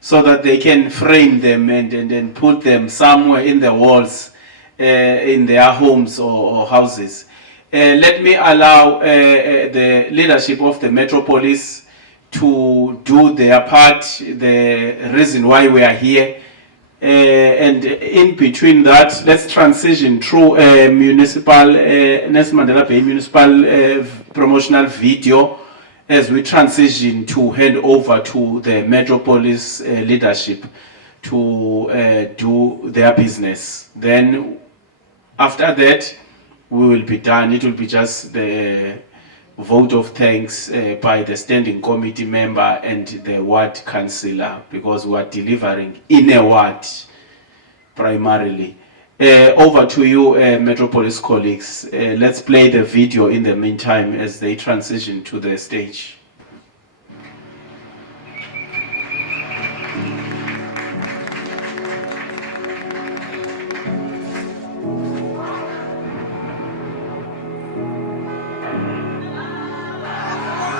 so that they can frame them and put them somewhere in the walls in their homes or houses. Let me allow the leadership of the Metropolis to do their part, the reason why we are here. And in between that, let's transition through a municipal, Nelson Mandela Bay municipal promotional video as we transition to hand over to the Metropolis leadership to do their business. Then after that, we will be done. It will be just the vote of thanks by the standing committee member and the ward councillor, because we are delivering in a ward primarily. Over to you, Metropolis colleagues. Let's play the video in the meantime as they transition to the stage.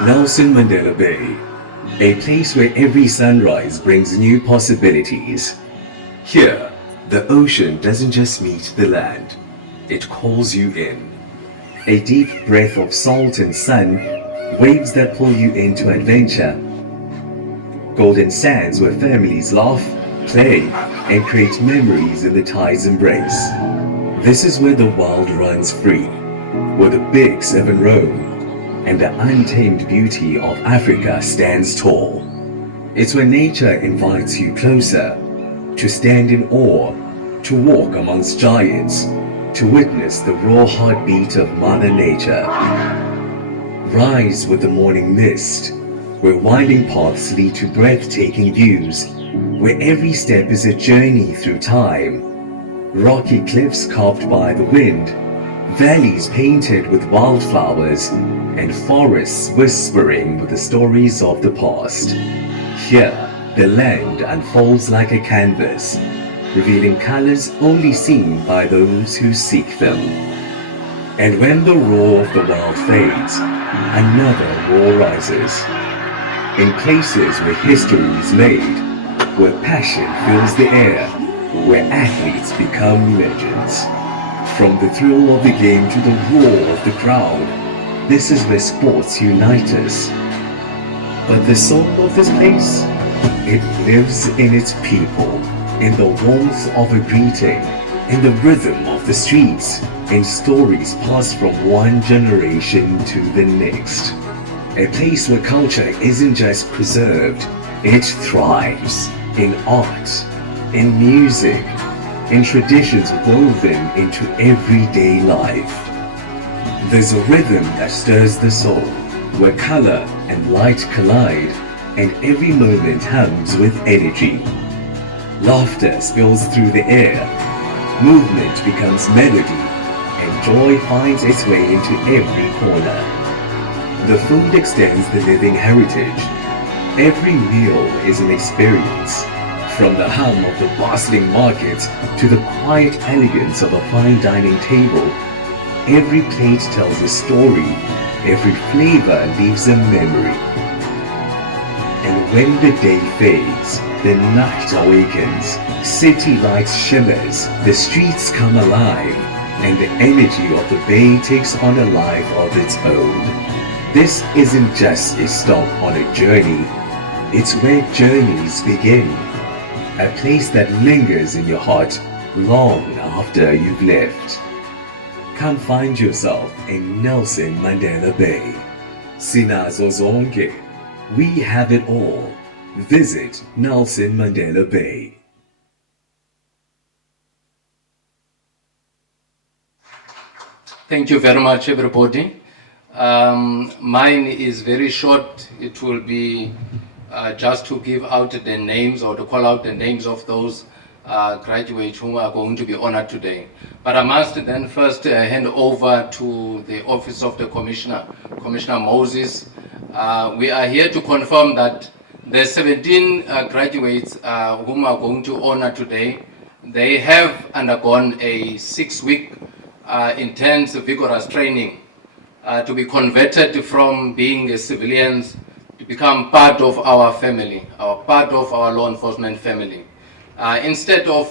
Nelson Mandela Bay, a place where every sunrise brings new possibilities. Here, the ocean doesn't just meet the land, it calls you in. A deep breath of salt and sun, waves that pull you into adventure. Golden sands where families laugh, play, and create memories in the tide's embrace. This is where the world runs free, where the big seven roam, and the untamed beauty of Africa stands tall. It's where nature invites you closer, to stand in awe, to walk amongst giants, to witness the raw heartbeat of Mother Nature. Rise with the morning mist, where winding paths lead to breathtaking views, where every step is a journey through time. Rocky cliffs carved by the wind, valleys painted with wildflowers, and forests whispering with the stories of the past. Here, the land unfolds like a canvas, revealing colors only seen by those who seek them. And when the roar of the world fades, another roar rises. In places where history is made, where passion fills the air, where athletes become legends. From the thrill of the game to the roar of the crowd, this is where sports unite us, But the soul of this place, it lives in its people, in the warmth of a greeting, in the rhythm of the streets, in stories passed from one generation to the next. A place where culture isn't just preserved, it thrives in art, in music, in traditions woven into everyday life. There's a rhythm that stirs the soul, where color and light collide, and every moment hums with energy. Laughter spills through the air, movement becomes melody, and joy finds its way into every corner. The food extends the living heritage. Every meal is an experience, from the hum of the bustling market to the quiet elegance of a fine dining table. Every plate tells a story, every flavor leaves a memory. And when the day fades, the night awakens, city lights shimmers, the streets come alive, and the energy of the bay takes on a life of its own. This isn't just a stop on a journey, it's where journeys begin. A place that lingers in your heart long after you've left. Come find yourself in Nelson Mandela Bay. Sinazo zonke. We have it all. Visit Nelson Mandela Bay. Thank you very much, everybody. Mine is very short. It will be just to give out the names or to call out the names of those graduates who are going to be honored today. But I must then first hand over to the Office of the Commissioner, Commissioner Moses. We are here to confirm that the 17 graduates whom are going to honor today, they have undergone a 6-week intense, vigorous training to be converted from being civilians to become part of our family, part of our law enforcement family. Instead of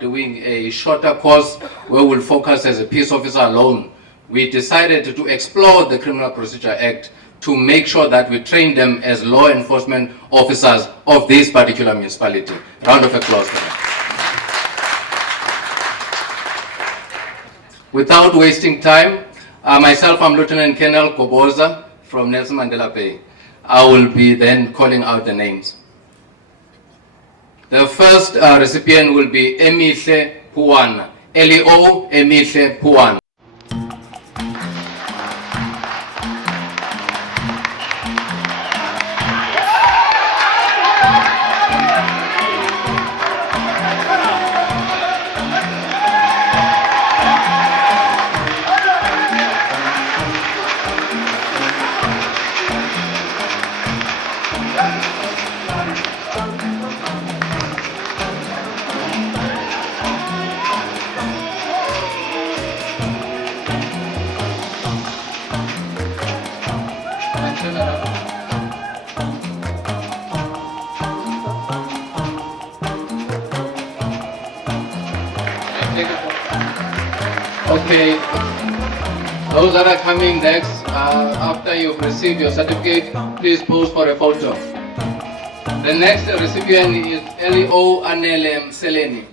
doing a shorter course where we'll focus as a peace officer alone, we decided to explore the Criminal Procedure Act to make sure that we train them as law enforcement officers of this particular municipality. Round of applause for them. Without wasting time, myself, I'm Lieutenant Colonel Koboza from Nelson Mandela Bay. I will be then calling out the names. The first recipient will be Emihle Puwana. L.E.O. Emihle Puwana. Okay, those that are coming next, after you've received your certificate, please pose for a photo. The next recipient is L.E.O. Anele Mseleni.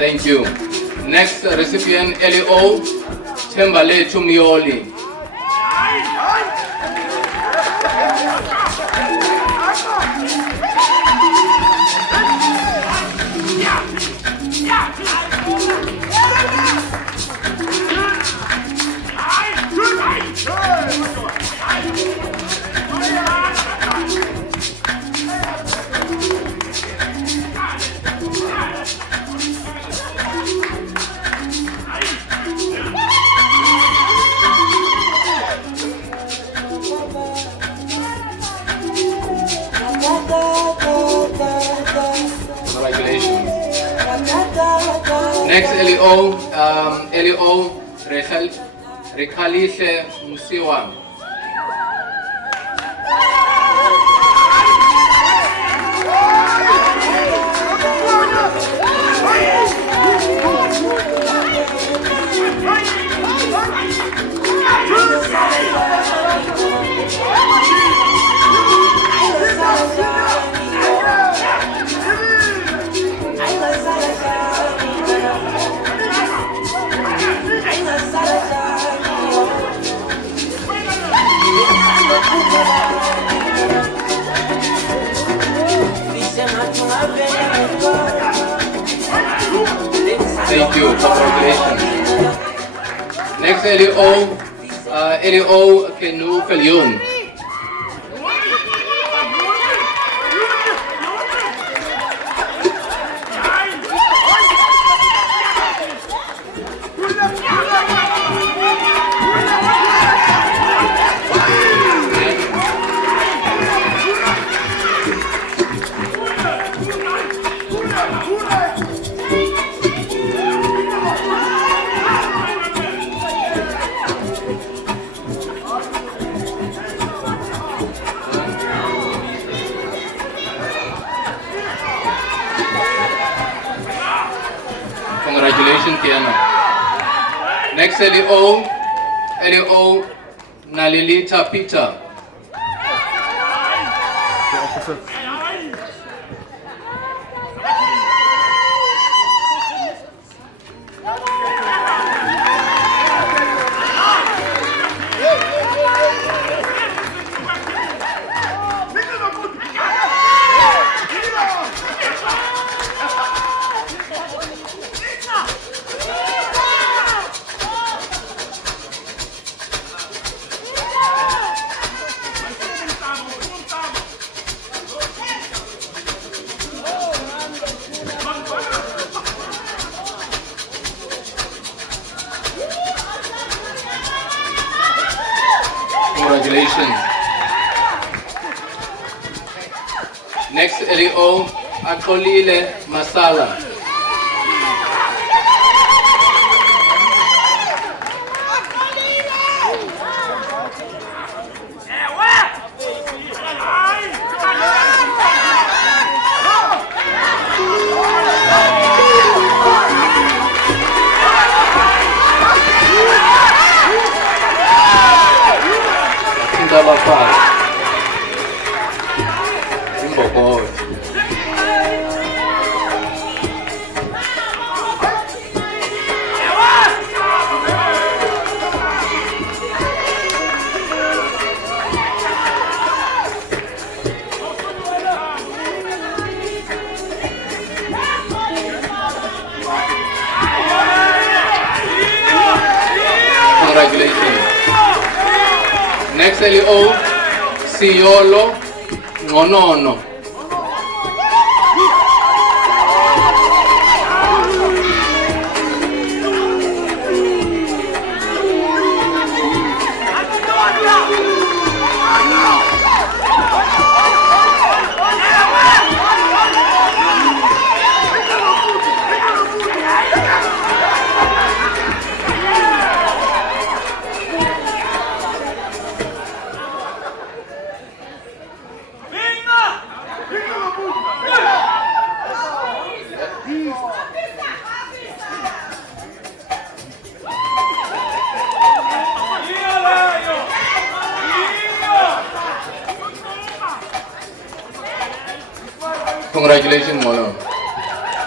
Thank you. Next recipient, L.E.O. Tembale Tumioli. Yeah! Next, LEO, LEO Rekhalise Musiwa. Thank you, congratulations. Next, LEO Kenu Kalyun. Congratulations, Tiana. Next, LEO Nalilita Peter. Congratulations. Next, LEO Akolile Masala. Congratulations. Next, LEO Siolo Ngonono. Congratulations, Mono.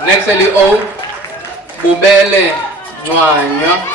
Next, LEO Bubele Nwanya.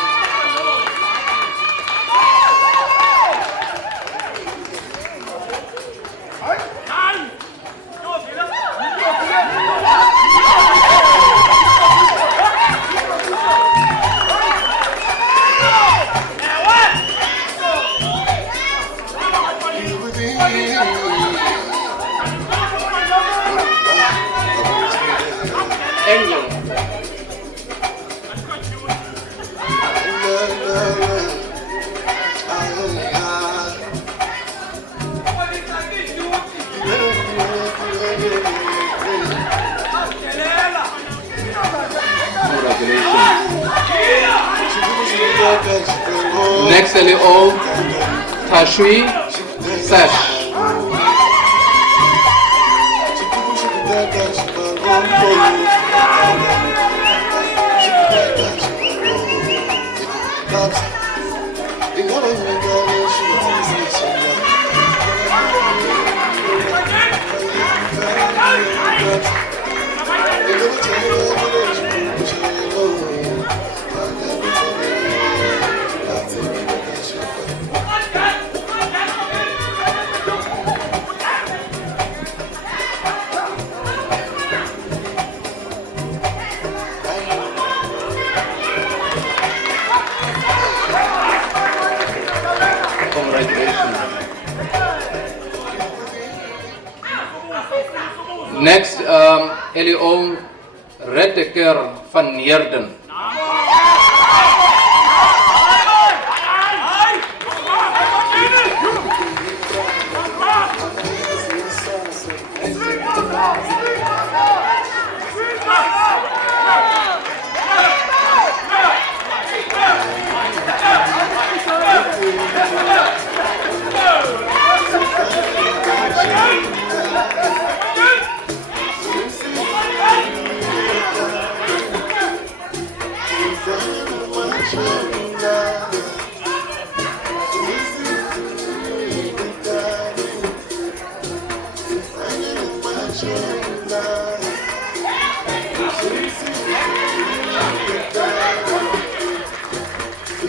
Congratulations. Next LEO, Tashui Sash. Next, LEO Redeker van Neerden.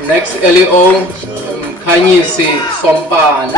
Next, LEO Kanyisi Sompani.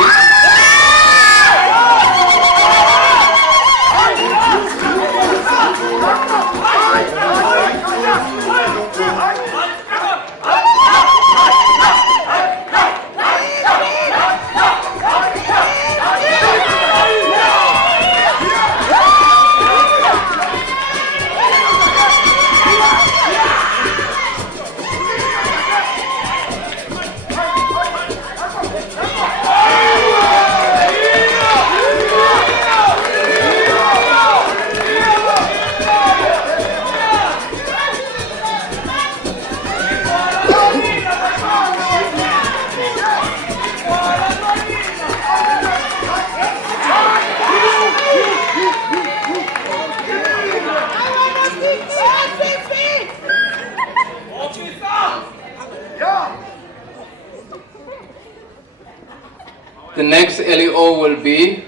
The next LEO will be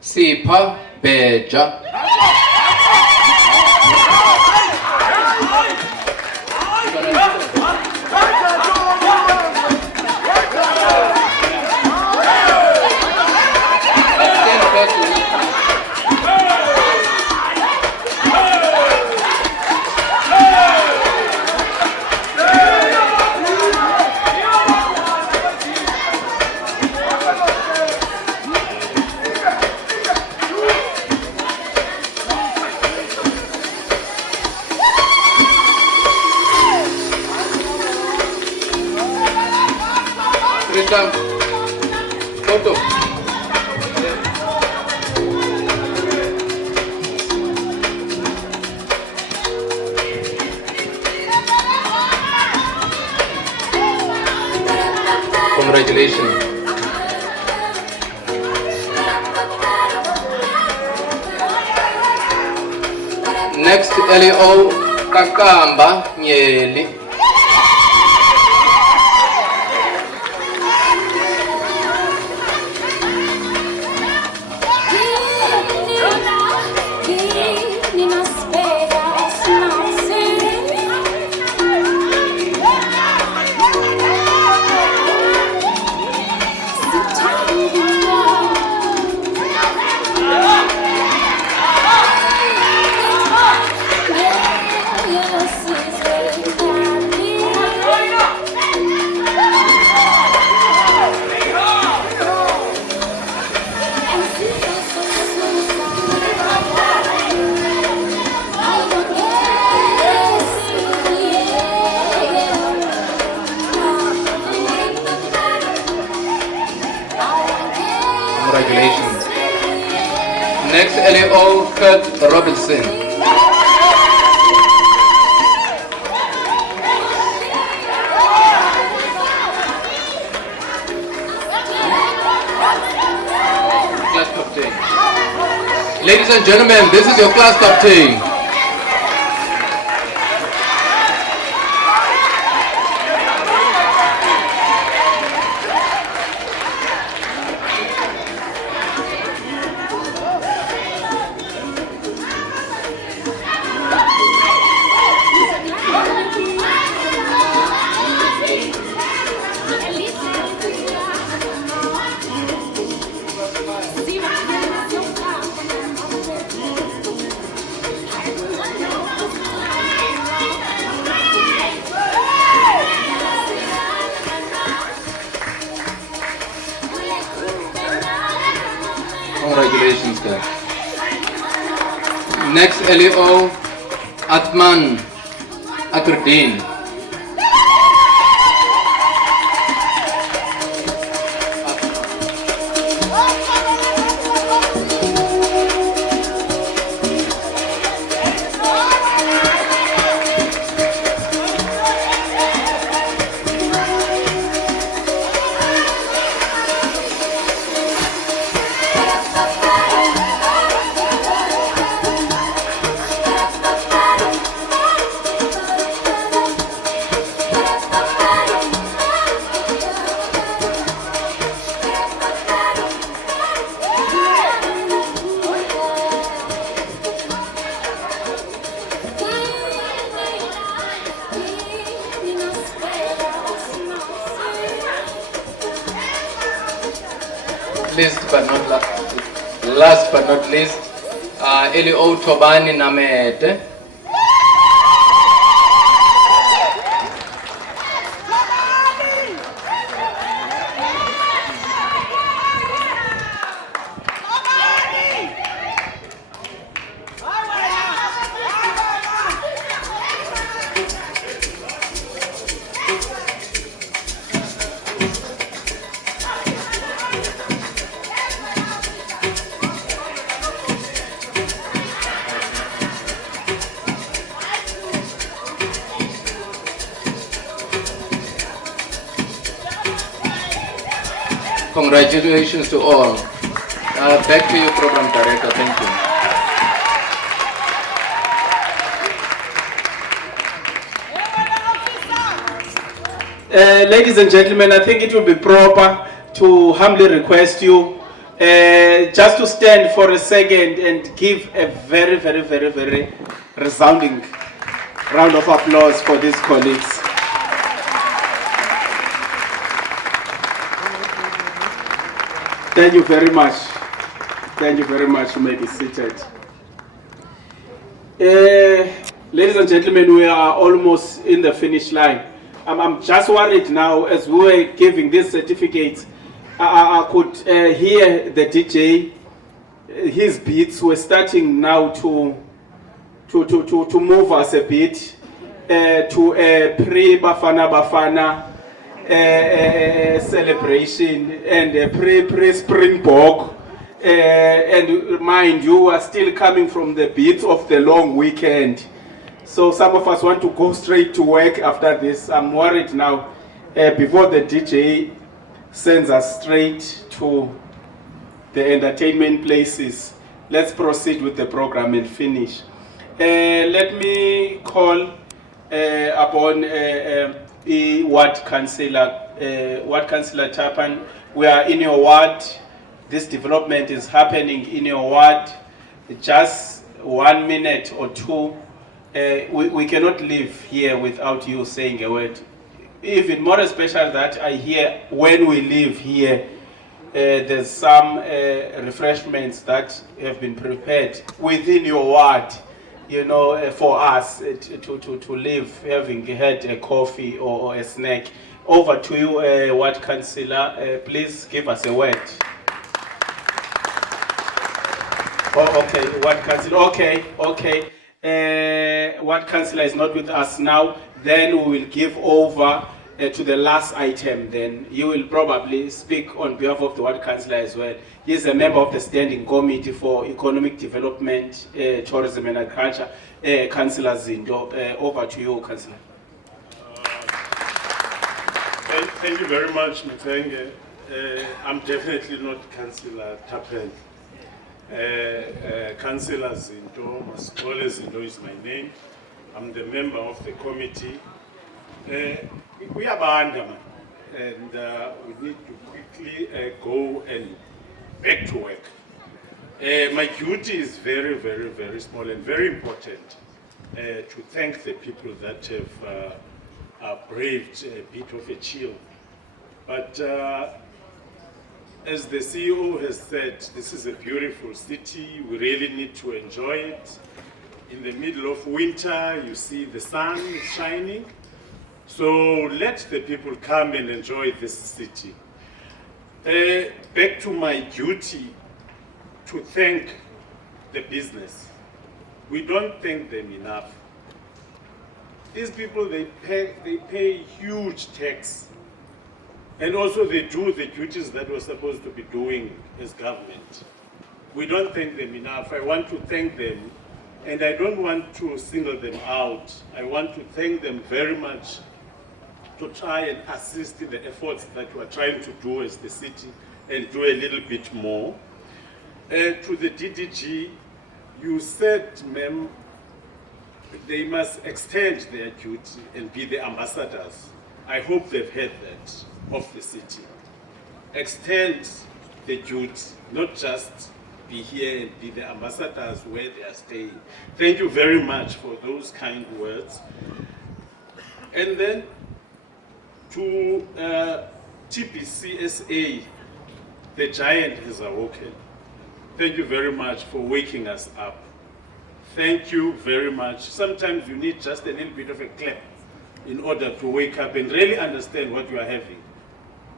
Sipha Beja. Photo. Congratulations. Next, LEO Kakamba Nyeli. Congratulations. Next, LEO Kurt Robinson. Ladies and gentlemen, this is your class captain. Congratulations, guys. Next, LEO, Atman Akruddin. Last but not least, LEO Tobani Namete. Congratulations to all. Back to you, Program Director. Thank you. Ladies and gentlemen, I think it will be proper to humbly request you just to stand for a second and give a very, very, very, very resounding round of applause for these colleagues. Thank you very much. Thank you very much. You may be seated. Ladies and gentlemen, we are almost in the finish line. I'm just worried now as we were giving these certificates. I could hear the DJ, his beats were starting now to move us a bit to a pre-Bafana Bafana celebration and a pre-Springbok. And mind you, are still coming from the beats of the long weekend. So some of us want to go straight to work after this. I'm worried now, before the DJ sends us straight to the entertainment places. Let's proceed with the program and finish. Let me call upon Ward Councillor Tapan. We are in your ward. This development is happening in your ward. Just 1 minute or two. We cannot live here without you saying a word. Even more special that I hear when we live here, there's some refreshments that have been prepared within your ward, you know, for us to live having had a coffee or a snack. Over to you, Ward Councillor. Please give us a word. Oh, okay, Ward Councillor. Okay. Ward Councillor is not with us now. Then we will give over to the last item. Then you will probably speak on behalf of the Ward Councillor as well. He is a member of the Standing Committee for Economic Development, Tourism and Agriculture. Councillor Zindo, over to you, Councillor. Thank you very much, Mthenge. I'm definitely not Councillor Tapen. Councillor Zinto, Masipole Zinto is my name. I'm the member of the committee. We are Bahanda, and we need to quickly go and back to work. My duty is very, very, very small and very important to thank the people that have braved a bit of a chill. But as the CEO has said, this is a beautiful city. We really need to enjoy it. In the middle of winter, you see the sun is shining. So let the people come and enjoy this city. Back to my duty to thank the business. We don't thank them enough. These people, they pay huge tax. And also they do the duties that we're supposed to be doing as government. We don't thank them enough. I want to thank them, and I don't want to single them out. I want to thank them very much to try and assist in the efforts that we're trying to do as the city and do a little bit more. To the DDG, you said, ma'am, they must extend their duty and be the ambassadors. I hope they've heard that of the city. Extend the duty, not just be here and be the ambassadors where they are staying. Thank you very much for those kind words. And then to TPCSA, the giant has awoken. Thank you very much for waking us up. Thank you very much. Sometimes you need just a little bit of a clap in order to wake up and really understand what you are having.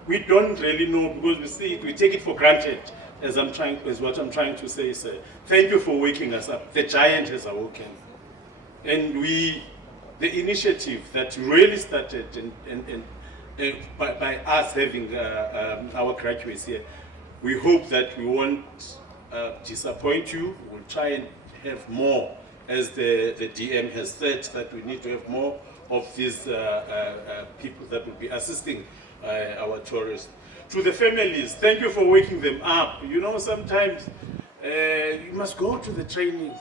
We don't really know because we see it, we take it for granted, as what I'm trying to say, sir. Thank you for waking us up. The giant has awoken. And the initiative that really started by us having our graduates here, we hope that we won't disappoint you. We'll try and have more, as the DM has said, that we need to have more of these people that will be assisting our tourists. To the families, thank you for waking them up. You know, sometimes you must go to the training,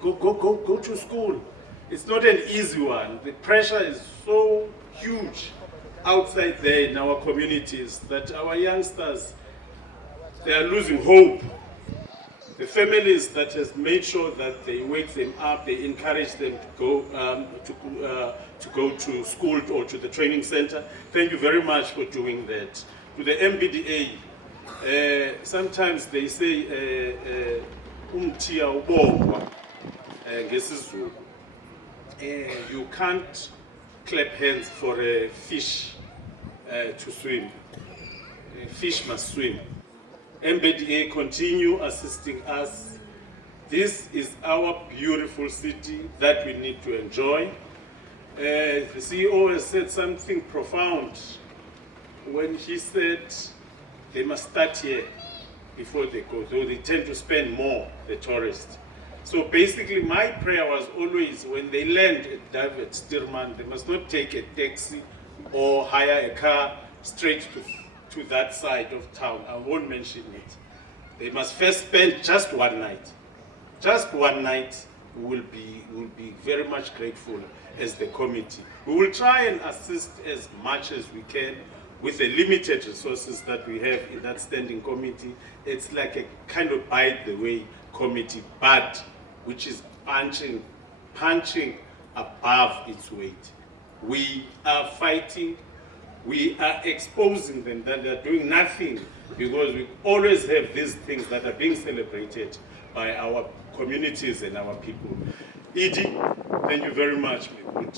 go to school. It's not an easy one. The pressure is so huge outside there in our communities that our youngsters, they are losing hope. The families that has made sure that they wake them up, they encourage them to go to school or to the training center. Thank you very much for doing that. To the MBDA, sometimes they say umtia ubongwa ngesizulu. You can't clap hands for a fish to swim. A fish must swim. MBDA continue assisting us. This is our beautiful city that we need to enjoy. The CEO has said something profound when he said they must start here before they go, though they tend to spend more, the tourists. So basically my prayer was always when they land at David Stirman, they must not take a taxi or hire a car straight to that side of town. I won't mention it. They must first spend just one night. Just one night. We will be very much grateful as the committee. We will try and assist as much as we can with the limited resources that we have in that standing committee. It's like a kind of by the way committee, but which is punching above its weight. We are fighting. We are exposing them that they are doing nothing, because we always have these things that are being celebrated by our communities and our people. Edie, thank you very much, my good.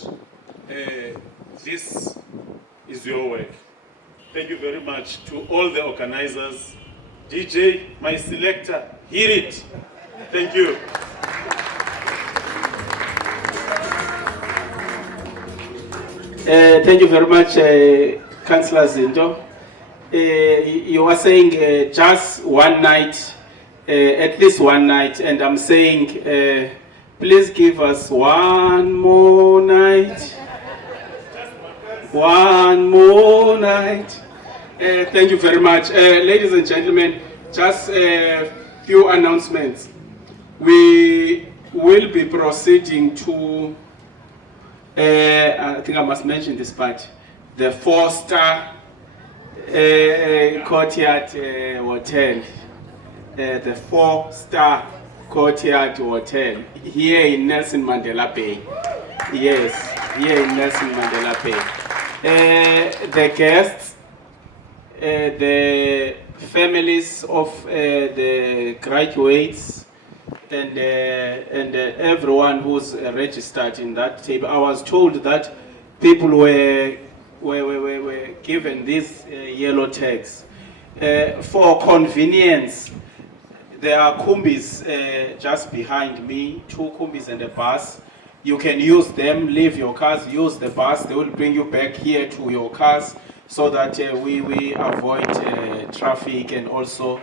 This is your work. Thank you very much to all the organizers. DJ, my selector, hear it. Thank you. Thank you very much, Councillor Zinto. You were saying just one night, at least one night, and I'm saying, please give us one more night. One more night. Thank you very much. Ladies and gentlemen, just few announcements. We will be proceeding to, I think I must mention this part, the 4-star Courtyard Hotel, the 4-star Courtyard Hotel here in Nelson Mandela Bay. Yes, here in Nelson Mandela Bay. The guests, the families of the graduates, and everyone who's registered in that table. I was told that people were given these yellow tags. For convenience, there are kumbis just behind me, 2 kumbis and a bus. You can use them, leave your cars, use the bus. They will bring you back here to your cars so that we avoid traffic and also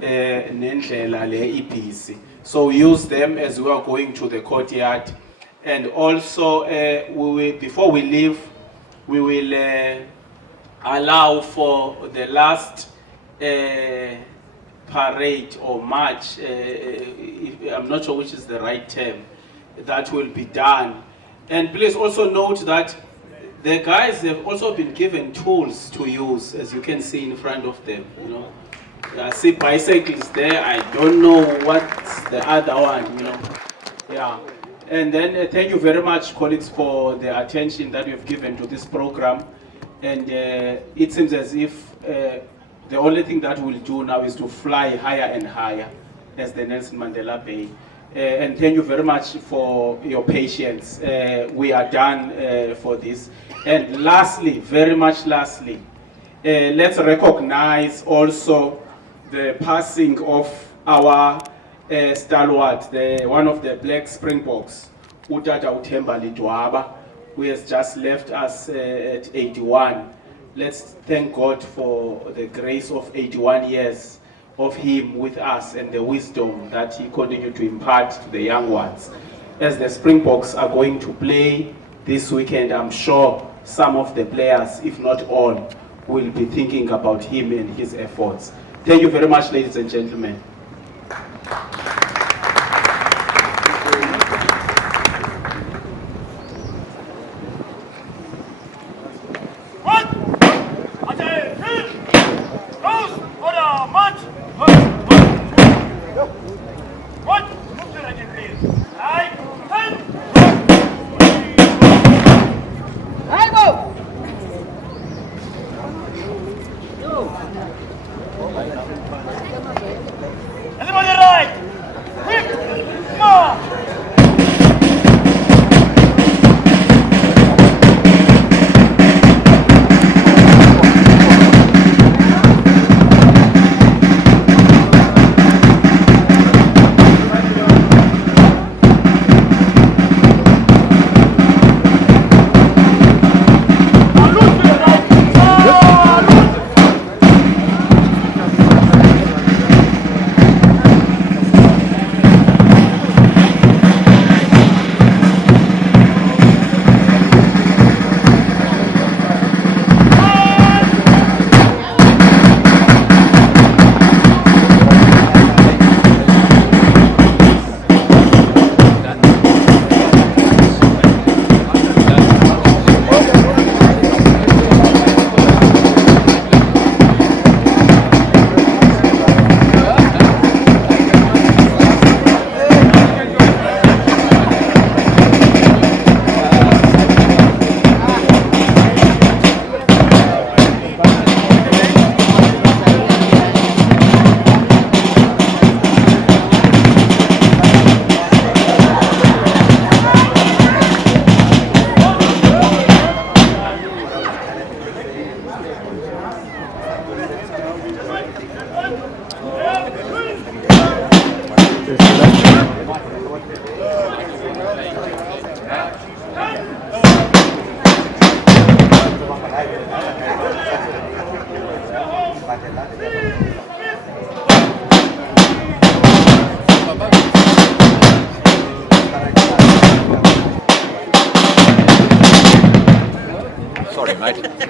nendlela le ibhizi. So use them as we are going to the courtyard. And also, before we leave, we will allow for the last parade or march, I'm not sure which is the right term, that will be done. And please also note that the guys have also been given tools to use, as you can see in front of them. You know, I see bicycles there. I don't know what's the other one. You know, yeah. And then thank you very much, colleagues, for the attention that you've given to this program. And it seems as if the only thing that we'll do now is to fly higher and higher as the Nelson Mandela Bay. And thank you very much for your patience. We are done for this. And lastly, very much lastly, let's recognize also the passing of our stalwart, one of the Black Springboks, Utata Uthemba Lidwaba, who has just left us at 81. Let's thank God for the grace of 81 years of him with us and the wisdom that he continued to impart to the young ones. As the Springboks are going to play this weekend, I'm sure some of the players, if not all, will be thinking about him and his efforts. Thank you very much, ladies and gentlemen. Everybody right! Quick! March! Sorry, mate.